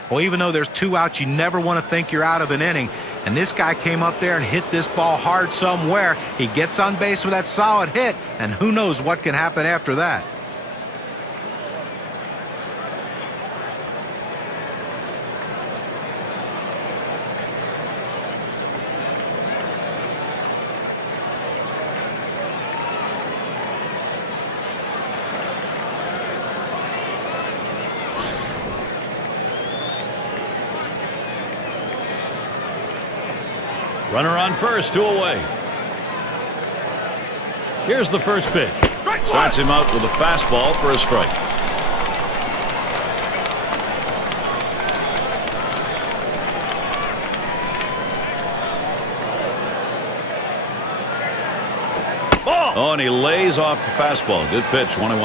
Well, even though there's 2 outs, you never want to think you're out of an inning. And this guy came up there and hit this ball hard somewhere. He gets on base with that solid hit, and who knows what can happen after that. Runner on first, 2 away. Here's the first pitch. Starts him out with a fastball for a strike. Oh, and he lays off the fastball. Good pitch, 1-1.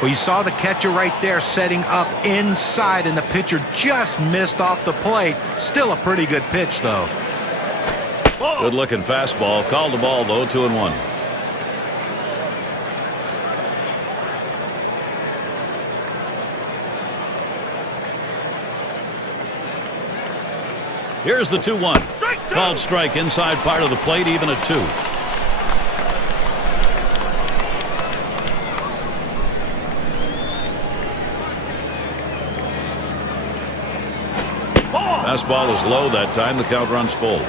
Well, you saw the catcher right there setting up inside, and the pitcher just missed off the plate. Still a pretty good pitch, though. Good looking fastball. Called the ball though, 2-1. Here's the 2-1. Called strike inside part of the plate, even at 2. Fastball is low that time. The count runs full.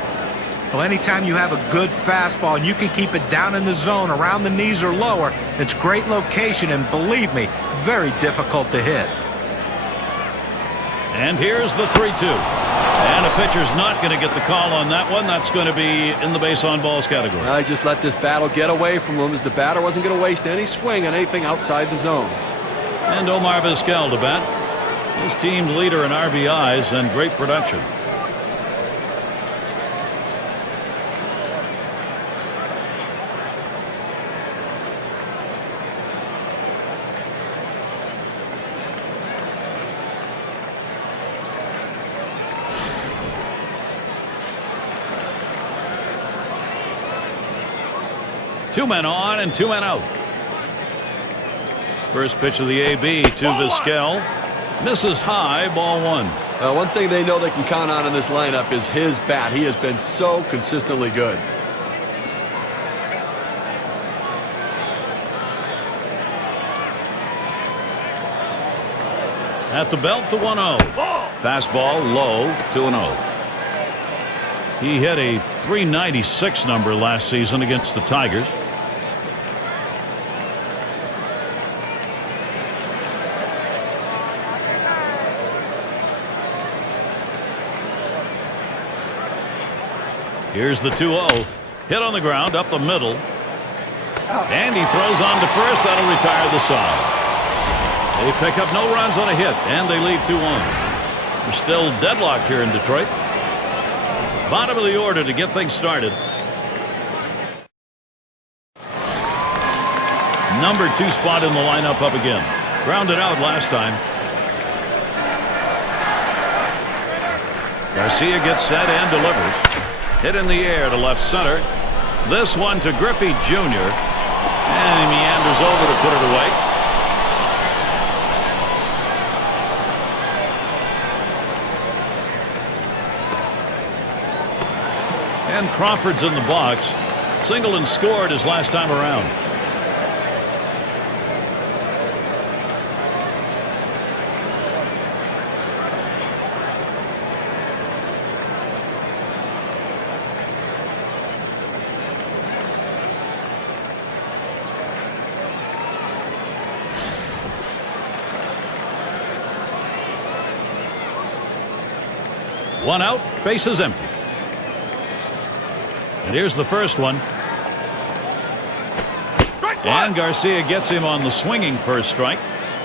Well, anytime you have a good fastball and you can keep it down in the zone around the knees or lower, it's great location and, believe me, very difficult to hit. And here's the 3-2. And a pitcher's not going to get the call on that one. That's going to be in the base on balls category. I just let this battle get away from him, as the batter wasn't going to waste any swing on anything outside the zone. And Omar Vizquel to bat. His team's leader in RBIs and great production. Two men on and 2 men out. First pitch of the AB to Vizquel. Misses high, ball 1. One thing they know they can count on in this lineup is his bat. He has been so consistently good. At the belt, the 1-0. Fastball low, 2-0. He hit a .396 number last season against the Tigers. Here's the 2-0. Hit on the ground up the middle. And he throws on to first. That'll retire the side. They pick up no runs on a hit, and they leave 2-1. We're still deadlocked here in Detroit. Bottom of the order to get things started. Number 2 spot in the lineup up again. Grounded out last time. Garcia gets set and delivers. Hit in the air to left center. This one to Griffey Jr. And he meanders over to put it away. And Crawford's in the box. Singled and scored his last time around. One out, bases empty. And here's the first one. And Garcia gets him on the swinging first strike.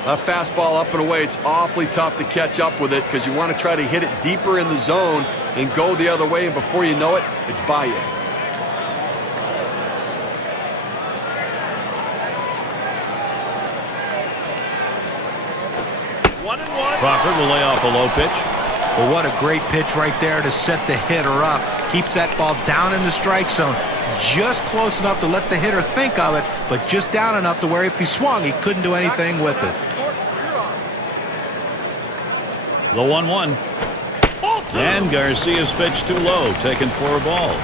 A fastball up and away. It's awfully tough to catch up with it because you want to try to hit it deeper in the zone and go the other way, and before you know it, it's by you. Crawford will lay off a low pitch. Well, what a great pitch right there to set the hitter up. Keeps that ball down in the strike zone. Just close enough to let the hitter think of it, but just down enough to where if he swung, he couldn't do anything with it. The 1-1. And Garcia's pitch too low, taken for a ball.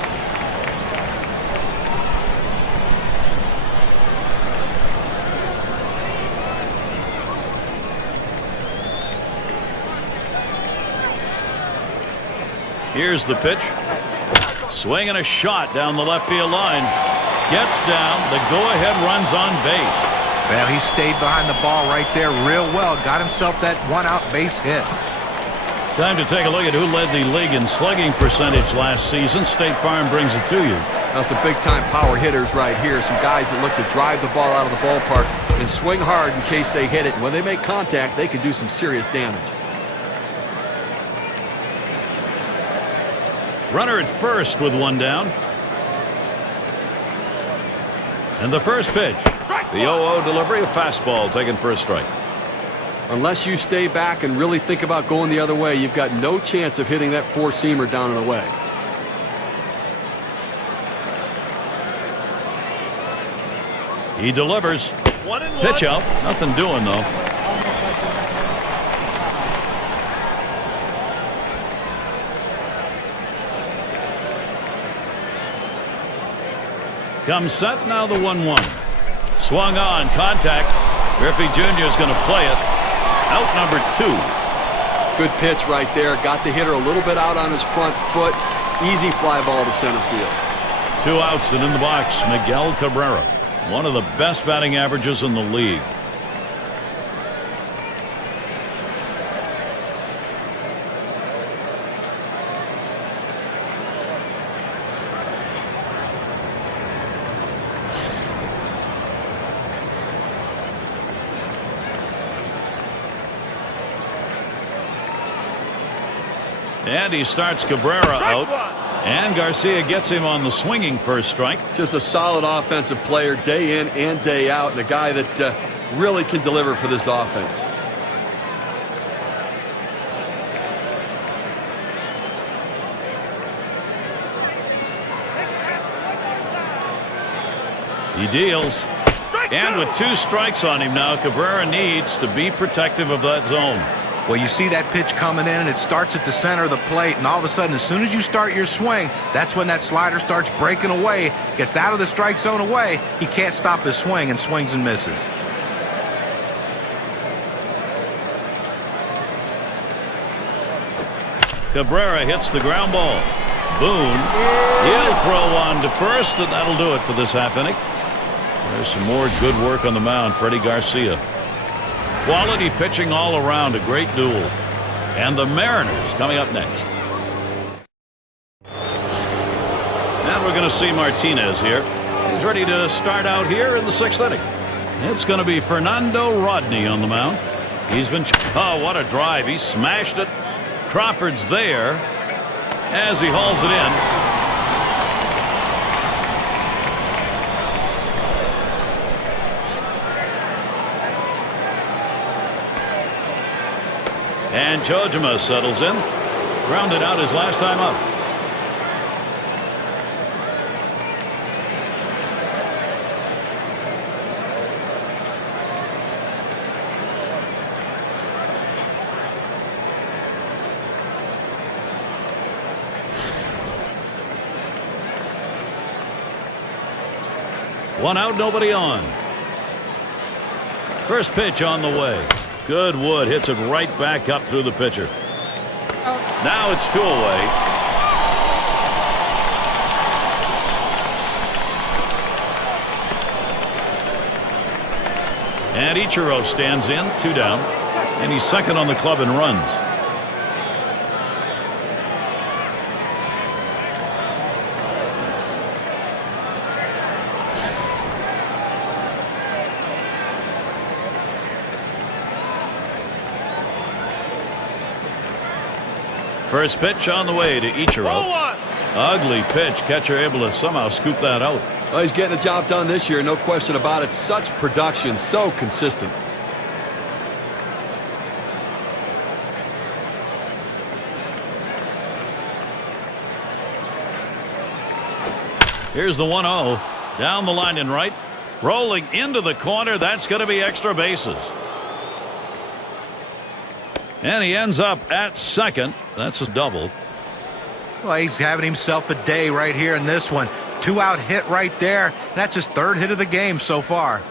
Here's the pitch. Swing and a shot down the left field line. Gets down. The go-ahead runs on base. Well, he stayed behind the ball right there real well. Got himself that one-out base hit. Time to take a look at who led the league in slugging percentage last season. State Farm brings it to you. That's some big-time power hitters right here. Some guys that look to drive the ball out of the ballpark and swing hard in case they hit it. And when they make contact, they can do some serious damage. Runner at first with one down. And the first pitch. The 0-0 delivery, a fastball taken for a strike. Unless you stay back and really think about going the other way, you've got no chance of hitting that four-seamer down and away. He delivers. Pitch out. Nothing doing, though. Comes set, now the 1-1. Swung on, contact. Griffey Jr. is going to play it. Out number 2. Good pitch right there. Got the hitter a little bit out on his front foot. Easy fly ball to center field. 2 outs and in the box, Miguel Cabrera. One of the best batting averages in the league. And he starts Cabrera out. And Garcia gets him on the swinging first strike. Just a solid offensive player day in and day out, and a guy that really can deliver for this offense. He deals. And with 2 strikes on him now, Cabrera needs to be protective of that zone. Well, you see that pitch coming in, and it starts at the center of the plate, and all of a sudden, as soon as you start your swing, that's when that slider starts breaking away, gets out of the strike zone away. He can't stop his swing and swings and misses. Cabrera hits the ground ball. Boone. He'll throw one to first, and that'll do it for this half inning. There's some more good work on the mound. Freddy Garcia. Quality pitching all around, a great duel. And the Mariners coming up next. And we're going to see Martinez here. He's ready to start out here in the 6th inning. It's going to be Fernando Rodney on the mound. He's been... Oh, what a drive. He smashed it. Crawford's there as he hauls it in. And Chojima settles in. Grounded out his last time up. One out, nobody on. First pitch on the way. Good wood. Hits it right back up through the pitcher. Now it's 2 away. And Ichiro stands in, 2 down. And he's second on the club in runs. First pitch on the way to Ichiro. Ugly pitch. Catcher able to somehow scoop that out. Well, he's getting the job done this year, no question about it. Such production, so consistent. Here's the 1-0. Down the line and right. Rolling into the corner. That's going to be extra bases. And he ends up at second. That's a double. Well, he's having himself a day right here in this one. 2-out hit right there. That's his 3rd hit of the game so far.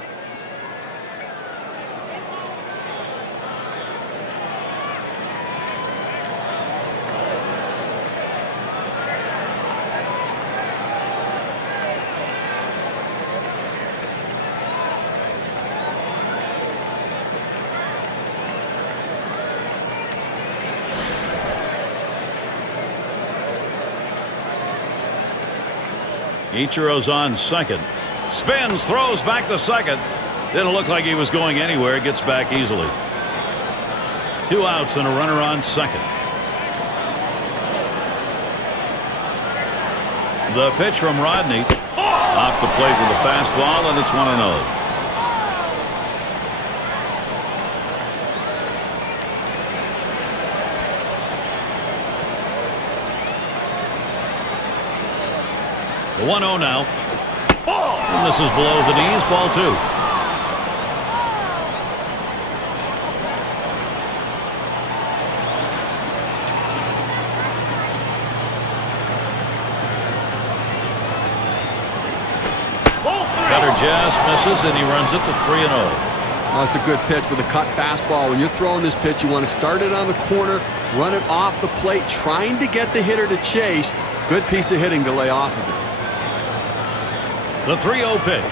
Ichiro's on second. Spins, throws back to second. Didn't look like he was going anywhere. Gets back easily. 2 outs and a runner on second. The pitch from Rodney. Off the plate with a fastball, and it's 1-0. The 1-0 now. And this is below the knees. Ball 2. Cutter just misses, and he runs it to 3-0. That's a good pitch with a cut fastball. When you're throwing this pitch, you want to start it on the corner, run it off the plate, trying to get the hitter to chase. Good piece of hitting to lay off of it. The 3-0 pitch.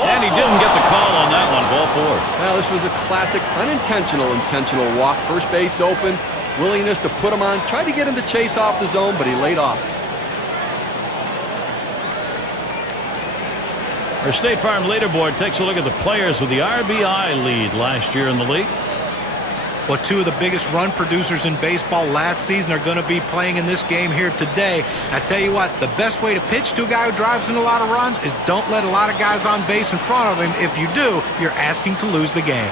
And he didn't get the call on that one. Ball 4. Well, this was a classic intentional walk. First base open. Willingness to put him on. Tried to get him to chase off the zone, but he laid off. Our State Farm leaderboard takes a look at the players with the RBI lead last year in the league. Well, 2 of the biggest run producers in baseball last season are going to be playing in this game here today. I tell you what, the best way to pitch to a guy who drives in a lot of runs is don't let a lot of guys on base in front of him. If you do, you're asking to lose the game.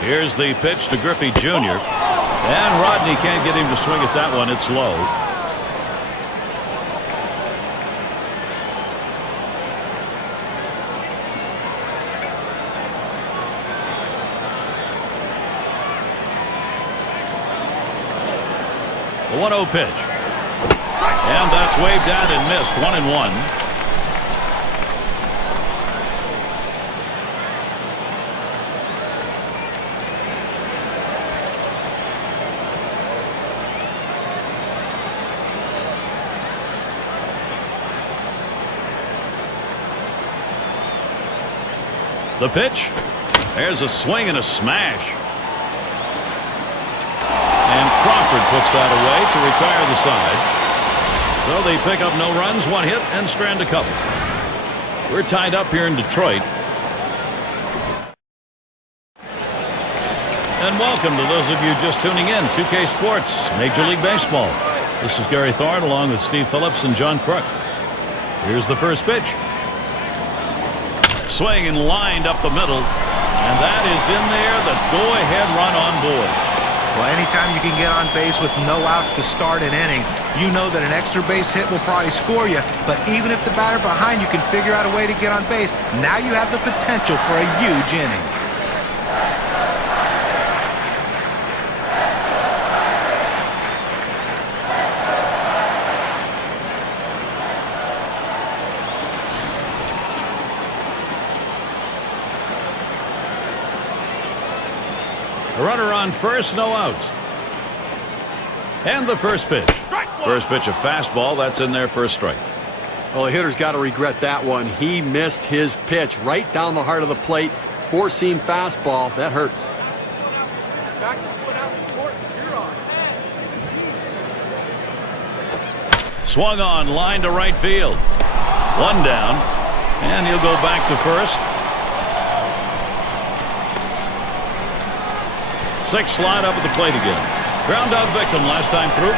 Here's the pitch to Griffey Jr. And Rodney can't get him to swing at that one. It's low. The 1-0 pitch. And that's waved out and missed. 1-1. The pitch. There's a swing and a smash. And Crawford puts that away to retire the side. So they pick up no runs, 1 hit, and strand a couple. We're tied up here in Detroit. And welcome to those of you just tuning in. 2K Sports, Major League Baseball. This is Gary Thorne along with Steve Phillips and John Crook. Here's the first pitch. Swing and lined up the middle. And that is in there, the go-ahead run on board. Well, anytime you can get on base with no outs to start an inning, you know that an extra base hit will probably score you. But even if the batter behind you can figure out a way to get on base, now you have the potential for a huge inning. A runner on first, no outs. And the first pitch. First pitch, a fastball. That's in there for a strike. Well, the hitter's got to regret that one. He missed his pitch right down the heart of the plate. Four-seam fastball. That hurts. Swung on, line to right field. One down, and he'll go back to first. Six slide up at the plate again. Ground out victim last time through.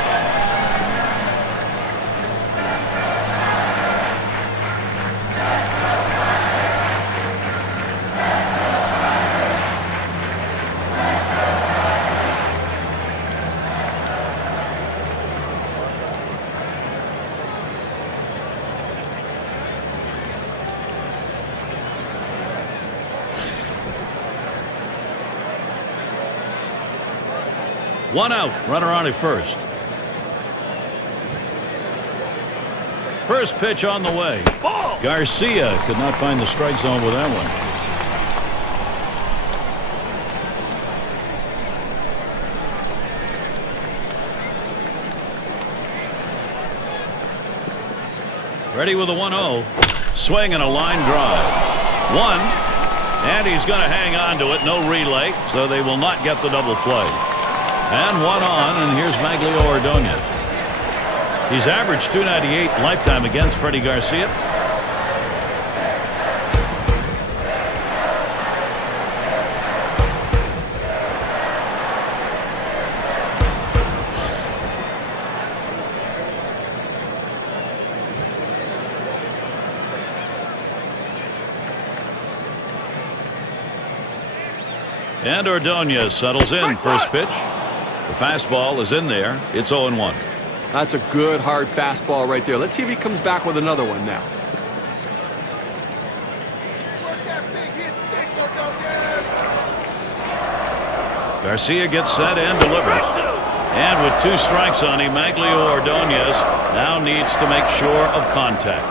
One out, runner on at first. First pitch on the way. Ball. Garcia could not find the strike zone with that one. Ready with a 1-0. Swing and a line drive. One, and he's going to hang on to it. No relay, so they will not get the double play. And one on, and here's Maglio Ordonez. He's averaged .298 lifetime against Freddy Garcia. And Ordonez settles in. First pitch. The fastball is in there. It's 0-1. That's a good, hard fastball right there. Let's see if he comes back with another one now. Garcia gets set and delivers. And with 2 strikes on him, Maglio Ordonez now needs to make sure of contact.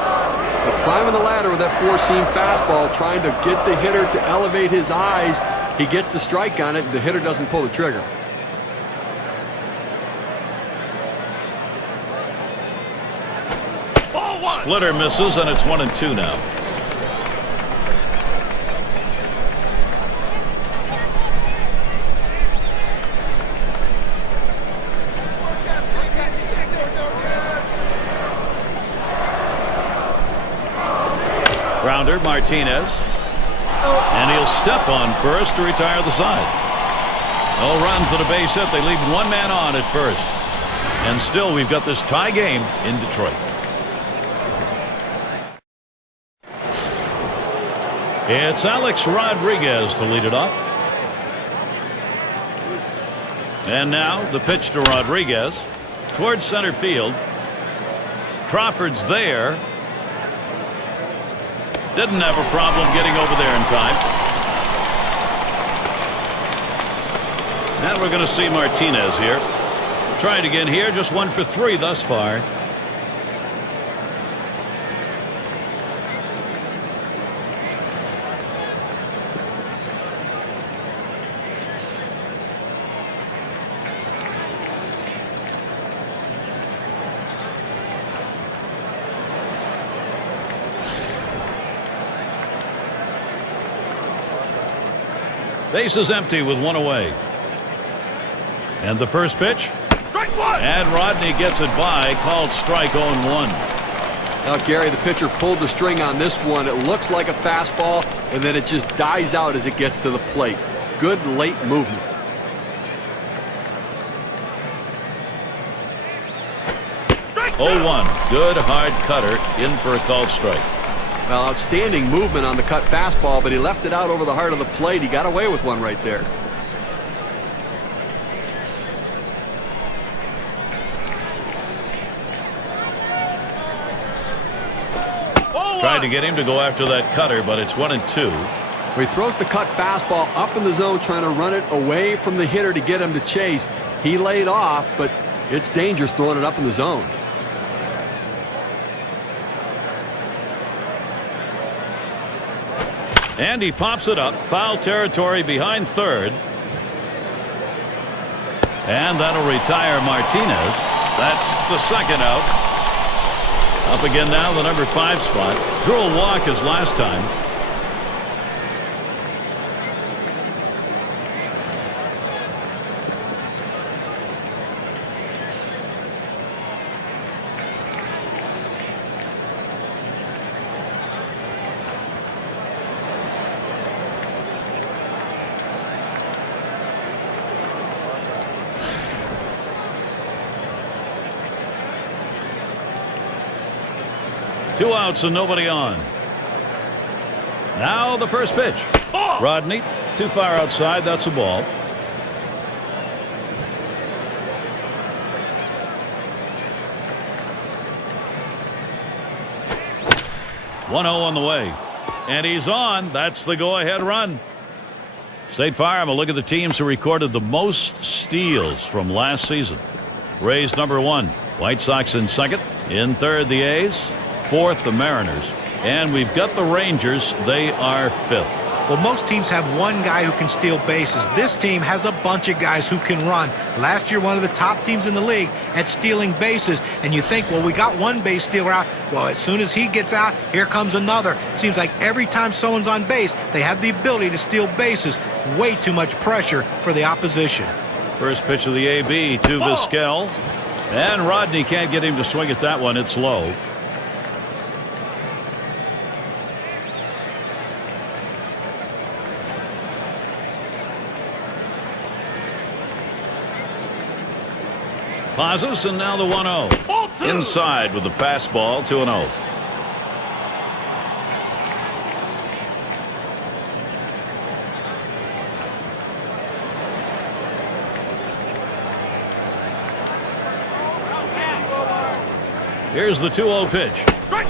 Well, climbing the ladder with that four-seam fastball, trying to get the hitter to elevate his eyes. He gets the strike on it. The hitter doesn't pull the trigger. Splitter misses, and it's 1-2 now. Grounder, Martinez. And he'll step on first to retire the side. No runs at a base hit. They leave one man on at first. And still we've got this tie game in Detroit. It's Alex Rodriguez to lead it off. And now the pitch to Rodriguez towards center field. Crawford's there. Didn't have a problem getting over there in time. And we're going to see Martinez here. Try it again here. Just 1 for 3 thus far. Base is empty with 1 away. And the first pitch. And Rodney gets it by. Called strike 0-1. Now, Gary, the pitcher pulled the string on this one. It looks like a fastball, and then it just dies out as it gets to the plate. Good late movement. Oh, 1. Good hard cutter in for a called strike. Well, outstanding movement on the cut fastball, but he left it out over the heart of the plate. He got away with one right there. Tried to get him to go after that cutter, but it's 1-2. He throws the cut fastball up in the zone, trying to run it away from the hitter to get him to chase. He laid off, but it's dangerous throwing it up in the zone. And he pops it up. Foul territory behind third. And that'll retire Martinez. That's the second out. Up again now, the number 5 spot. Drew a walk as last time. Two outs and nobody on. Now the first pitch. Rodney, too far outside. That's a ball. One 0 on the way. And he's on. That's the go-ahead run. State Farm, a look at the teams who recorded the most steals from last season. Rays number 1. White Sox in second. In third, the A's. Fourth, the Mariners. And we've got the Rangers. They are fifth. Well, most teams have one guy who can steal bases. This team has a bunch of guys who can run. Last year, one of the top teams in the league at stealing bases. And you think, well, we got one base stealer out. Well, as soon as he gets out, here comes another. Seems like every time someone's on base, they have the ability to steal bases. Way too much pressure for the opposition. First pitch of the AB to Vizquel. And Rodney can't get him to swing at that one. It's low. Pauses, and now the 1-0. Inside with the fastball, 2-0. Here's the 2-0 pitch.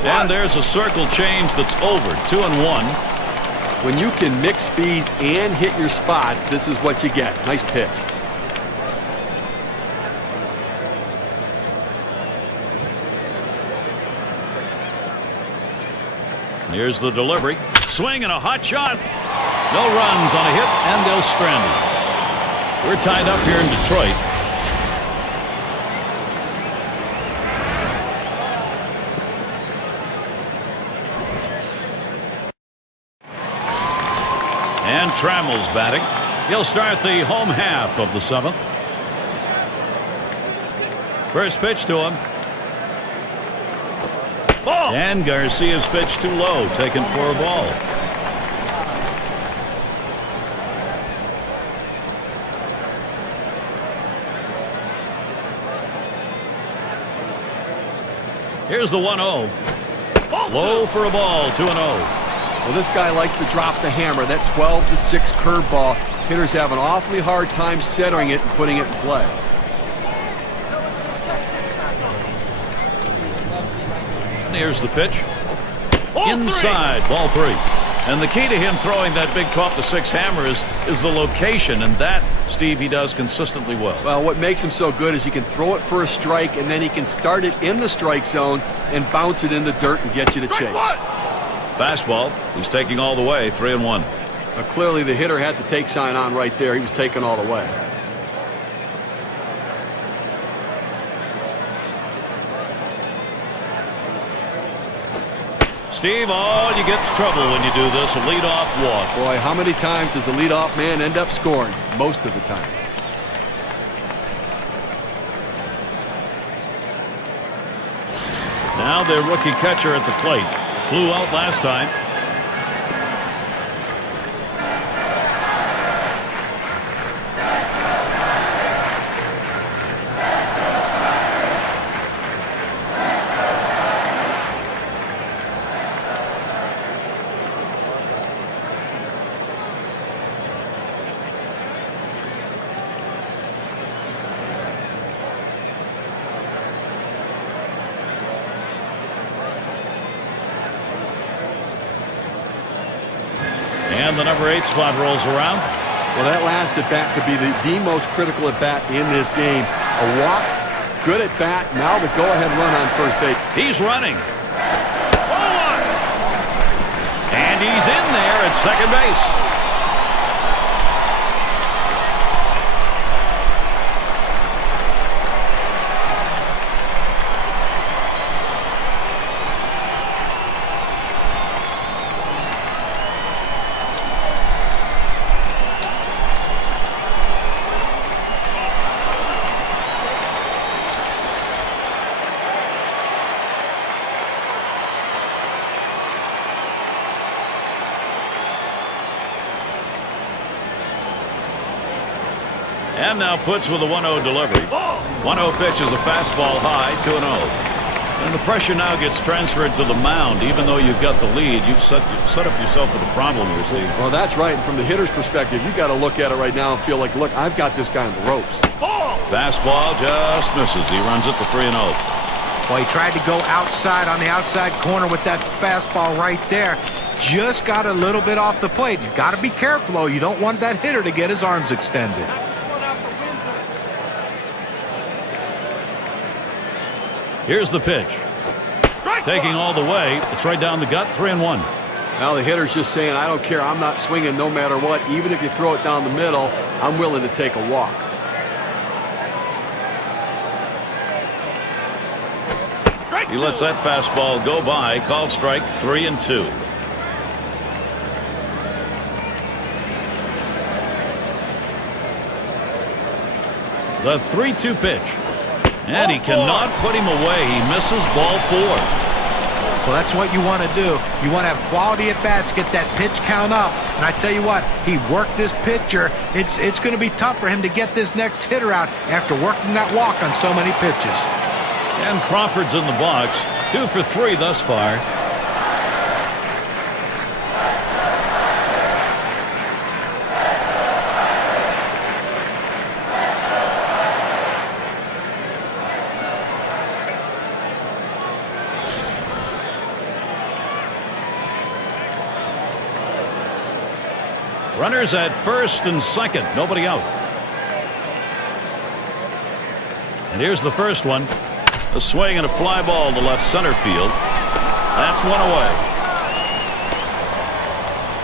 And there's a circle change that's over. 2-1. When you can mix speeds and hit your spots, this is what you get. Nice pitch. Here's the delivery. Swing and a hot shot. No runs on a hit, and they'll strand it. We're tied up here in Detroit. And Trammell's batting. He'll start the home half of the 7th. First pitch to him. And Garcia's pitch too low, taken for a ball. Here's the 1-0. Low for a ball, 2-0. Well, this guy likes to drop the hammer. That 12-6 curveball. Hitters have an awfully hard time centering it and putting it in play. Here's the pitch. Inside, ball 3. And the key to him throwing that big 12-6 hammer is the location, and that, Steve, he does consistently well. Well, what makes him so good is he can throw it for a strike, and then he can start it in the strike zone and bounce it in the dirt and get you to chase. Fastball. He's taking all the way, 3-1. Clearly, the hitter had the take sign on right there. He was taking all the way. Steve, all you get's trouble when you do this, a leadoff walk. Boy, how many times does the leadoff man end up scoring? Most of the time. Now their rookie catcher at the plate. Flew out last time. And the number 8 spot rolls around. Well, that last at bat could be the most critical at bat in this game. A walk, good at bat. Now the go-ahead run on first base. He's running. And he's in there at second base. And now puts with a 1-0 delivery. 1-0 pitch is a fastball high, 2-0. And the pressure now gets transferred to the mound. Even though you've got the lead, you've set up yourself with a problem here, Steve. Well, that's right. And from the hitter's perspective, you got to look at it right now and feel like, look, I've got this guy on the ropes. Fastball just misses. He runs it to 3-0. Well, he tried to go outside on the outside corner with that fastball right there. Just got a little bit off the plate. He's got to be careful, though. You don't want that hitter to get his arms extended. Here's the pitch. Taking all the way. It's right down the gut, 3-1. Now the hitter's just saying, I don't care. I'm not swinging no matter what. Even if you throw it down the middle, I'm willing to take a walk. He lets that fastball go by. Called strike, 3-2. The 3-2 pitch. And he cannot put him away. He misses ball 4. Well, that's what you want to do. You want to have quality at bats, get that pitch count up. And I tell you what, he worked this pitcher. It's going to be tough for him to get this next hitter out after working that walk on so many pitches. And Crawford's in the box. 2 for 3 thus far. Runners at first and second. Nobody out. And here's the first one. A swing and a fly ball to left center field. That's one away.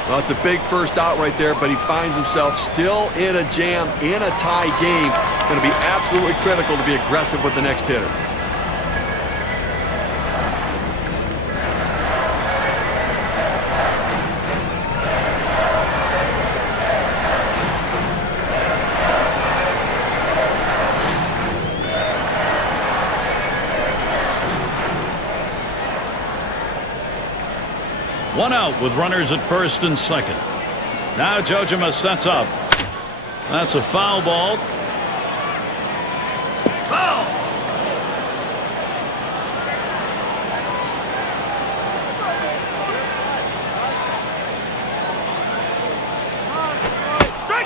Well, it's a big first out right there, but he finds himself still in a jam, in a tie game. Going to be absolutely critical to be aggressive with the next hitter. One out with runners at first and second. Now Jojima sets up. That's a foul ball. Foul!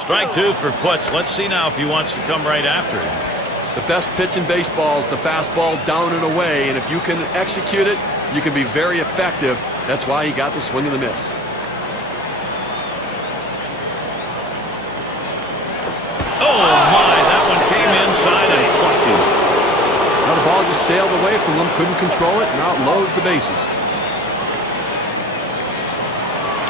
Strike 2 for Putz. Let's see now if he wants to come right after him. The best pitch in baseball is the fastball down and away, and if you can execute it, you can be very effective. That's why he got the swing and the miss. Oh, my. That one came inside and plucked him. Now the ball just sailed away from him, couldn't control it, now it loads the bases.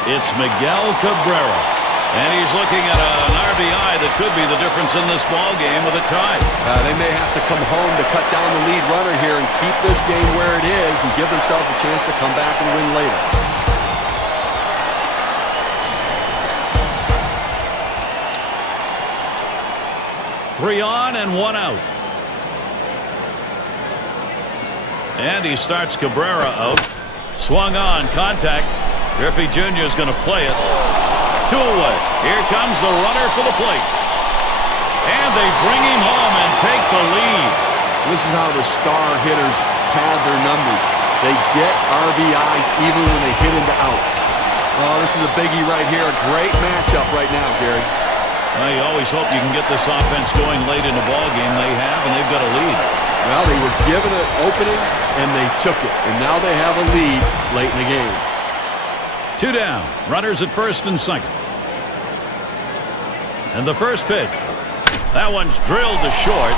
It's Miguel Cabrera. And he's looking at an RBI that could be the difference in this ball game with a tie. They may have to come home to cut down the lead runner here and keep this game where it is and give themselves a chance to come back and win later. Three on and one out. And he starts Cabrera out. Swung on, contact. Griffey Jr. is going to play it. 2 away. Here comes the runner for the plate. And they bring him home and take the lead. This is how the star hitters pad their numbers. They get RBIs even when they hit into outs. Oh, this is a biggie right here. A great matchup right now, Gary. Well, you always hope you can get this offense going late in the ball game. They have, and they've got a lead. Well, they were given an opening, and they took it. And now they have a lead late in the game. 2 down. Runners at first and second. And the first pitch. That one's drilled to short.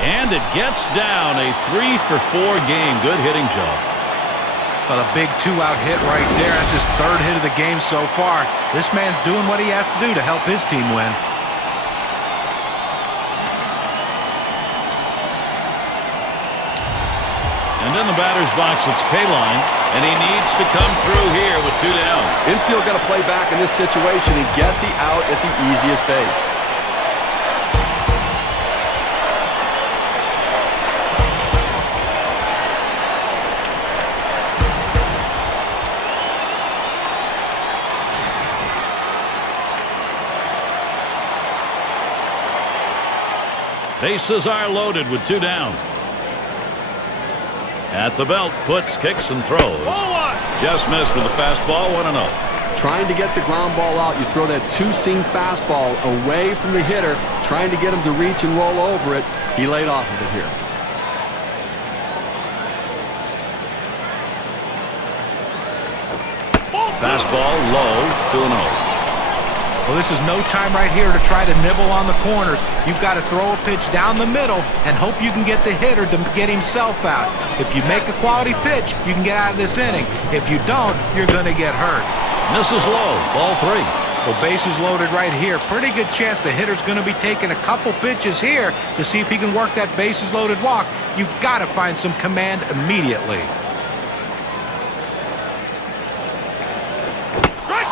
And it gets down. A 3-for-4 game. Good hitting job. Well, a big 2-out hit right there. That's his 3rd hit of the game so far. This man's doing what he has to do to help his team win. And in the batter's box, it's Kaline, and he needs to come through here with 2 down. Infield got to play back in this situation and get the out at the easiest base. Bases are loaded with 2 down. At the belt, puts, kicks, and throws. Just missed with the fastball, 1-0. Trying to get the ground ball out, you throw that two-seam fastball away from the hitter, trying to get him to reach and roll over it. He laid off of it here. Fastball low, 2-0. Well, this is no time right here to try to nibble on the corners. You've got to throw a pitch down the middle and hope you can get the hitter to get himself out. If you make a quality pitch, you can get out of this inning. If you don't, you're going to get hurt. Misses low, ball 3. Well, bases loaded right here. Pretty good chance the hitter's going to be taking a couple pitches here to see if he can work that bases loaded walk. You've got to find some command immediately.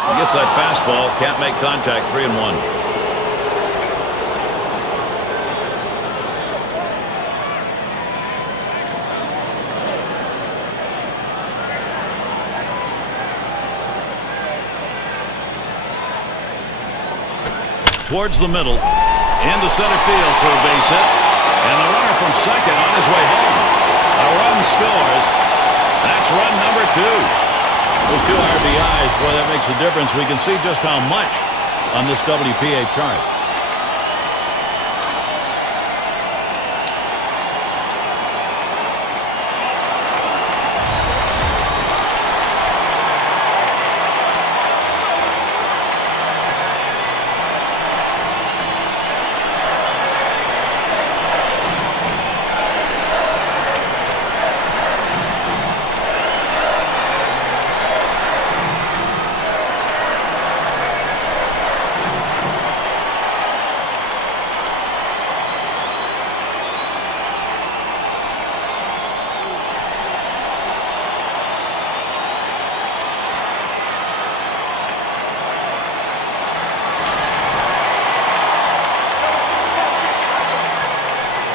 He gets that fastball, can't make contact, 3-1. Towards the middle, into center field for a base hit, and the runner from second on his way home. A run scores. That's run number 2. Those 2 RBIs, boy, that makes a difference. We can see just how much on this WPA chart.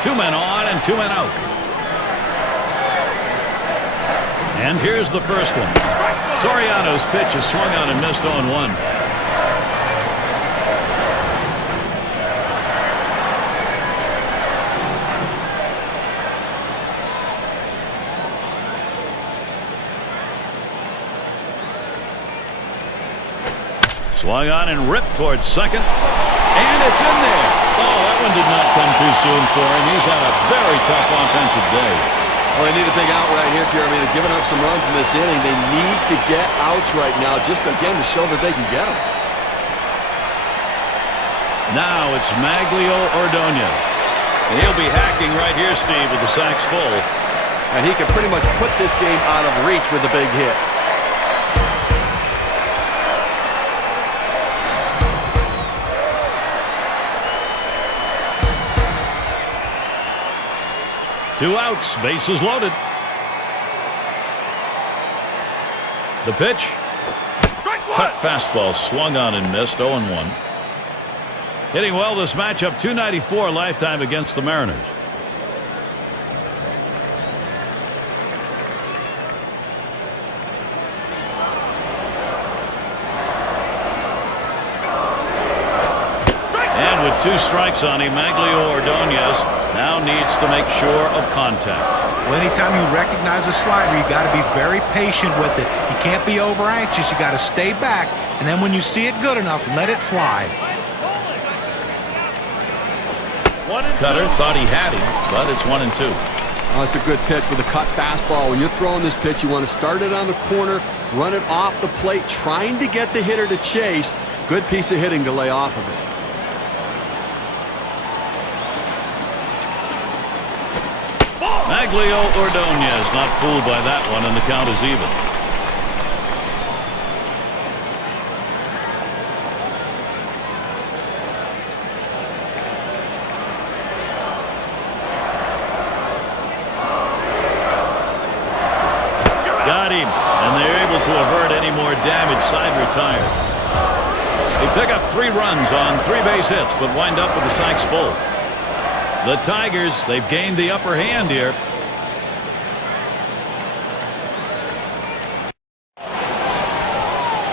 Two men on and 2 men out. And here's the first one. Soriano's pitch is swung on and missed on 1. Swung on and ripped towards second. And it's in there. Oh, that one did not come too soon for him. He's had a very tough offensive day. Well, they need a big out right here, Jeremy. They've given up some runs in this inning. They need to get outs right now, just again to show that they can get them. Now it's Maglio Ordonez. And he'll be hacking right here, Steve, with the sacks full. And he can pretty much put this game out of reach with a big hit. Two outs, bases loaded. The pitch. Cut fastball, swung on and missed, 0-1. Hitting well this matchup, .294 lifetime against the Mariners. And with 2 strikes on him, Maglio Ordonez now needs to make sure of contact. Well, anytime you recognize a slider, you got to be very patient with it. You can't be over anxious. You got to stay back, and then when you see it good enough, let it fly. Cutter thought he had him, but it's 1-2. Oh, it's a good pitch with a cut fastball. When you're throwing this pitch, you want to start it on the corner, run it off the plate, trying to get the hitter to chase. Good piece of hitting to lay off of it. Maglio Ordonez not fooled by that one, and the count is even. Got him, and they're able to avert any more damage. Side retired. They pick up 3 runs on 3 base hits, but wind up with the sacks full. The Tigers, they've gained the upper hand here.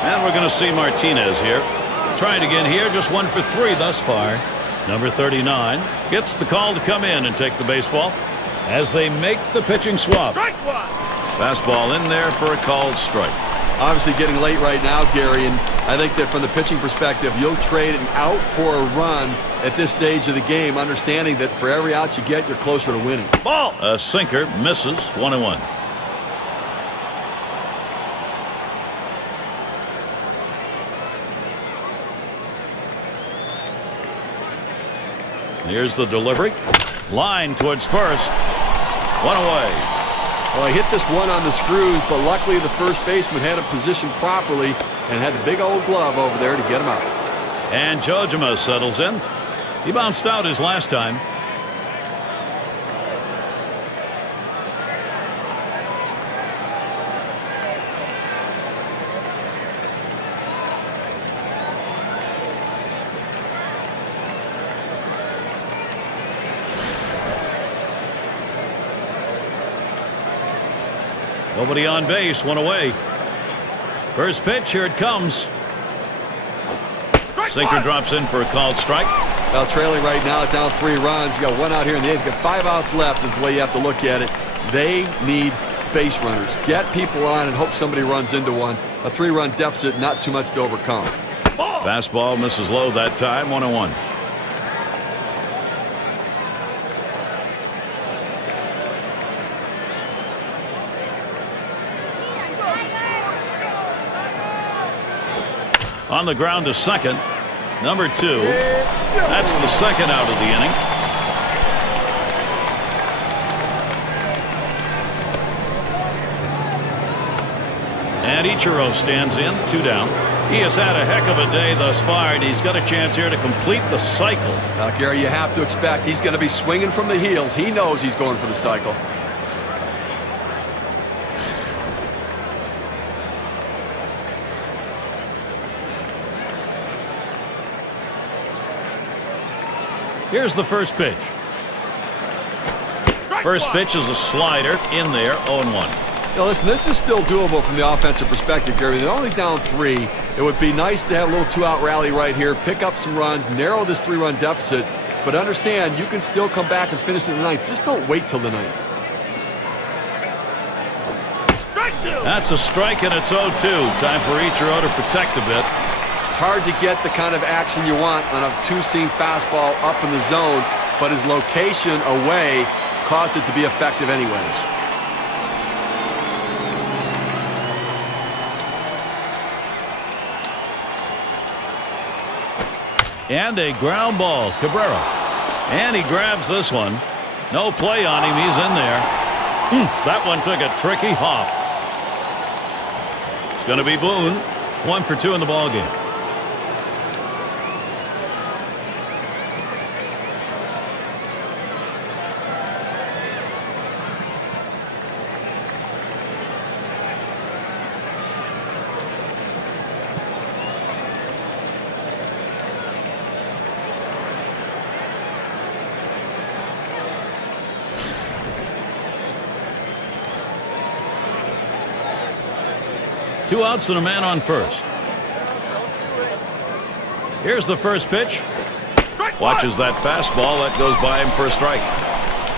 And we're going to see Martinez here. Trying again here, just 1 for 3 thus far. Number 39 gets the call to come in and take the baseball as they make the pitching swap. Fastball in there for a called strike. Obviously getting late right now, Gary, and I think that from the pitching perspective, you'll trade an out for a run at this stage of the game, understanding that for every out you get, you're closer to winning. Ball. A sinker misses. 1-1. Here's the delivery. Line towards first. One away. Well, he hit this one on the screws, but luckily the first baseman had him positioned properly and had the big old glove over there to get him out. And Jojima settles in. He bounced out his last time. Nobody on base, one away. First pitch, here it comes. Sinker drops in for a called strike. Well, trailing right now, down 3 runs. You got 1 out here in the 8th. You got 5 outs left is the way you have to look at it. They need base runners. Get people on and hope somebody runs into one. A 3-run deficit, not too much to overcome. Fastball misses low that time. 1-1. On the ground to second. Number 2. That's the second out of the inning. And Ichiro stands in. 2 down. He has had a heck of a day thus far, and he's got a chance here to complete the cycle. Now, Gary, you have to expect he's going to be swinging from the heels. He knows he's going for the cycle. Here's the first pitch. First pitch is a slider in there. 0-1. Now listen, this is still doable from the offensive perspective, Gary. They're only down 3. It would be nice to have a little 2-out rally right here, pick up some runs, narrow this 3-run deficit. But understand, you can still come back and finish in the 9th. Just don't wait till the 9th. That's a strike, and it's 0-2. Time for Ichiro to protect a bit. It's hard to get the kind of action you want on a 2-seam fastball up in the zone, but his location away caused it to be effective anyways. And a ground ball. Cabrera. And he grabs this one. No play on him. He's in there. That one took a tricky hop. It's going to be Boone. 1 for 2 in the ballgame. Two outs and a man on first. Here's the first pitch. Watches that fastball. That goes by him for a strike.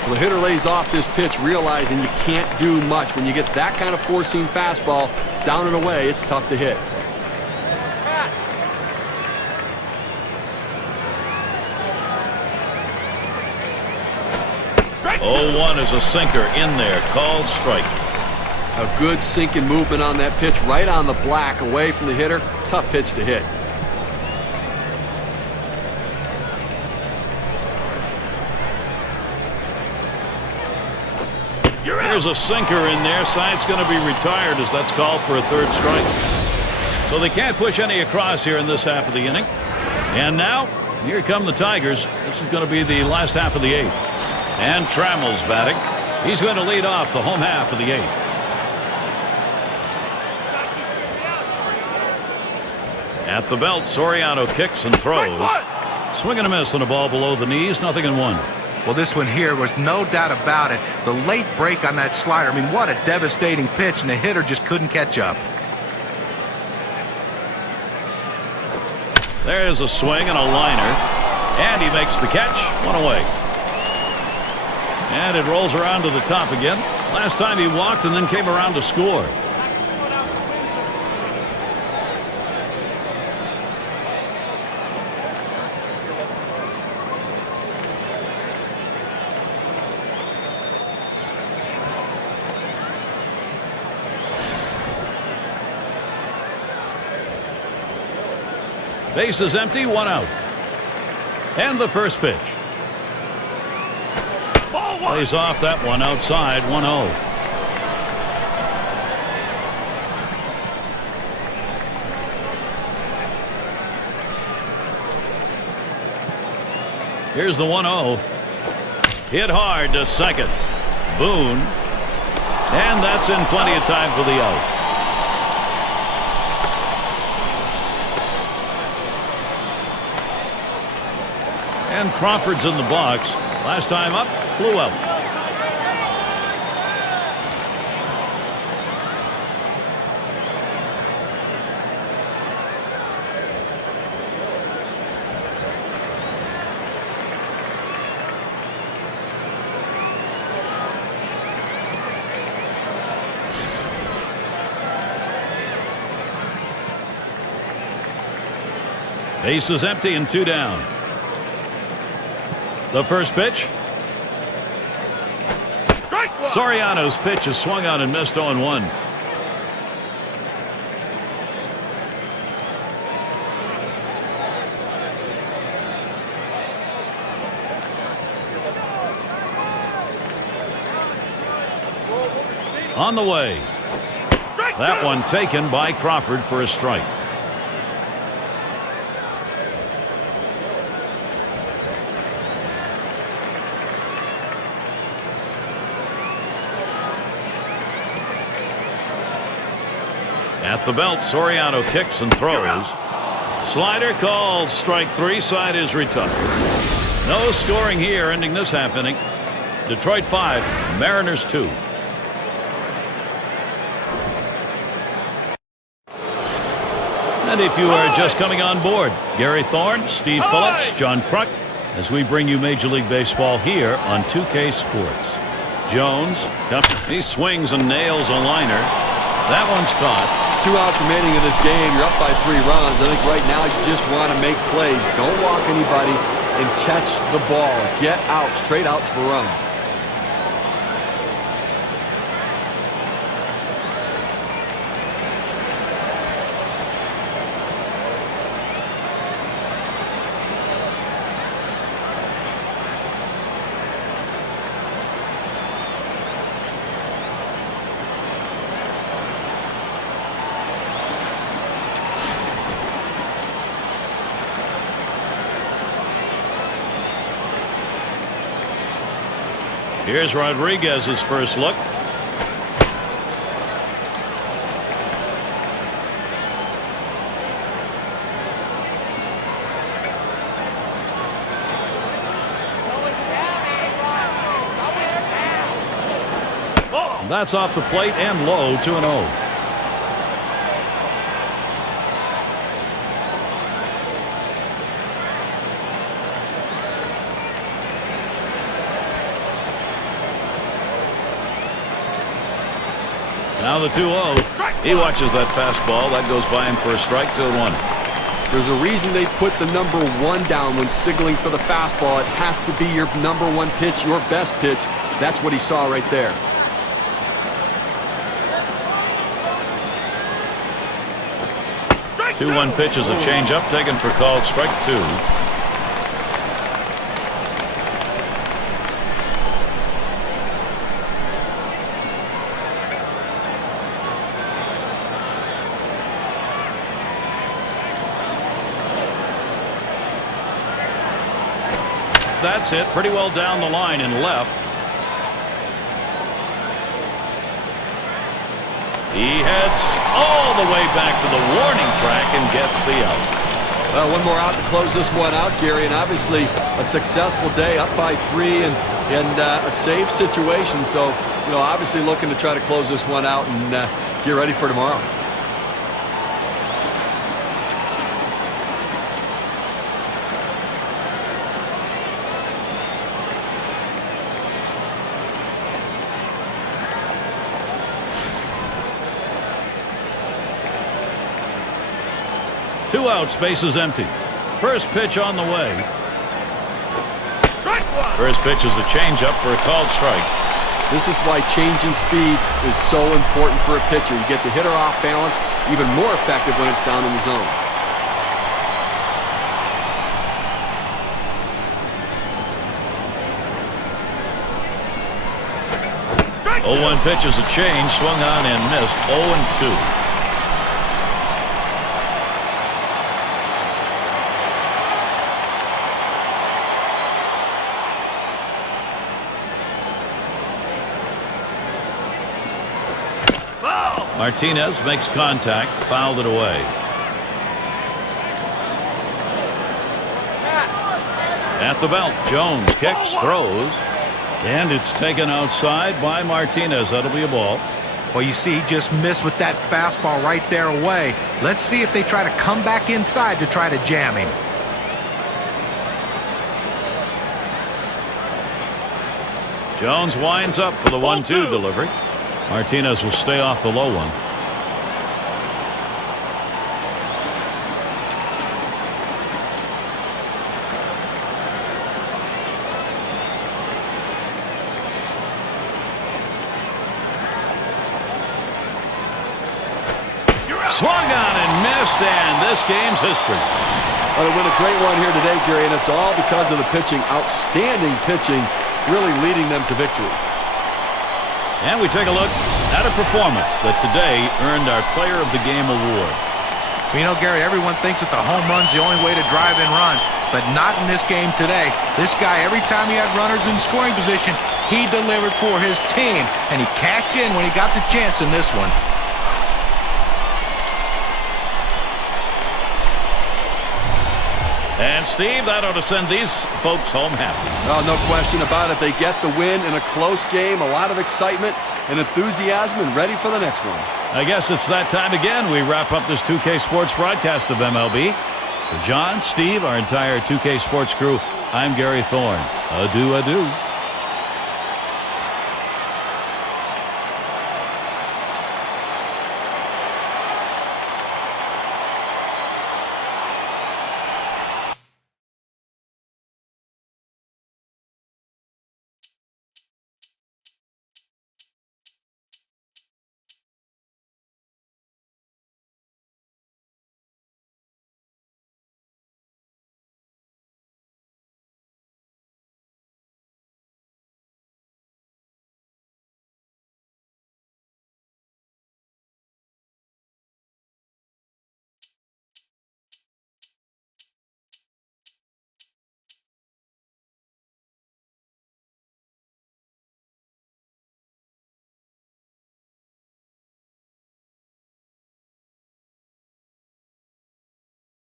Well, the hitter lays off this pitch, realizing you can't do much. When you get that kind of 4-seam fastball down and away, it's tough to hit. Oh, 0-1 is a sinker in there. Called strike. A good sinking movement on that pitch, right on the black, away from the hitter. Tough pitch to hit. There's a sinker in there. Side's going to be retired as that's called for a 3rd strike. So they can't push any across here in this half of the inning. And now, here come the Tigers. This is going to be the last half of the 8th. And Trammell's batting. He's going to lead off the home half of the 8th. At the belt, Soriano kicks and throws. Swing and a miss on a ball below the knees. 0-1. Well, this one here was no doubt about it. The late break on that slider. I mean, what a devastating pitch, and the hitter just couldn't catch up. There's a swing and a liner. And he makes the catch. One away. And it rolls around to the top again. Last time he walked and then came around to score. Base is empty, one out. And the first pitch. Plays off that one outside, 1-0. Here's the 1-0. Hit hard to second. Boone. And that's in plenty of time for the out. And Crawford's in the box. Last time up, flew out. Base is empty and 2 down. The first pitch. Soriano's pitch is swung on and missed 0-1. On the way. That one taken by Crawford for a strike. At the belt, Soriano kicks and throws. Slider called strike 3. Side is retired. No scoring here, ending this half inning. Detroit 5, Mariners 2. And if you are just coming on board, Gary Thorne, Steve Phillips, John Kruk, as we bring you Major League Baseball here on 2K Sports. Jones, he swings and nails a liner. That one's caught. 2 outs remaining in this game. You're up by 3 runs. I think right now you just want to make plays. Don't walk anybody and catch the ball. Get out. Straight outs for runs. Here's Rodriguez's first look. That's off the plate and low, 2-0. Now the 2-0. He watches that fastball. That goes by him for a strike, 2-1. There's a reason they put the number 1 down when signaling for the fastball. It has to be your number 1 pitch, your best pitch. That's what he saw right there. Two 2-1 pitch is a changeup taken for called strike 2. That's it, pretty well down the line and left. He heads all the way back to the warning track and gets the out. Well, one more out to close this one out, Gary, and obviously a successful day, up by 3 and a safe situation. So, you know, obviously looking to try to close this one out and get ready for tomorrow. 2 outs, bases empty. First pitch on the way. First pitch is a changeup for a called strike. This is why changing speeds is so important for a pitcher. You get the hitter off balance, even more effective when it's down in the zone. Oh, 1 pitch is a change, swung on and missed. 0-2. Martinez makes contact, fouled it away. At the belt, Jones kicks, throws, and it's taken outside by Martinez. That'll be a ball. Well, you see, he just missed with that fastball right there away. Let's see if they try to come back inside to try to jam him. Jones winds up for the 1-2 delivery. Martinez will stay off the low one. Swung on and missed, and this game's history. Well, they win a great one here today, Gary, and it's all because of the pitching. Outstanding pitching, really leading them to victory. And we take a look at a performance that today earned our Player of the Game award. You know, Gary, everyone thinks that the home run's the only way to drive in runs, but not in this game today. This guy, every time he had runners in scoring position, he delivered for his team, and he cashed in when he got the chance in this one. And, Steve, that ought to send these folks home happy. Oh, no question about it. They get the win in a close game, a lot of excitement and enthusiasm, and ready for the next one. I guess it's that time again. We wrap up this 2K Sports broadcast of MLB. For John, Steve, our entire 2K Sports crew, I'm Gary Thorne. Adieu, adieu.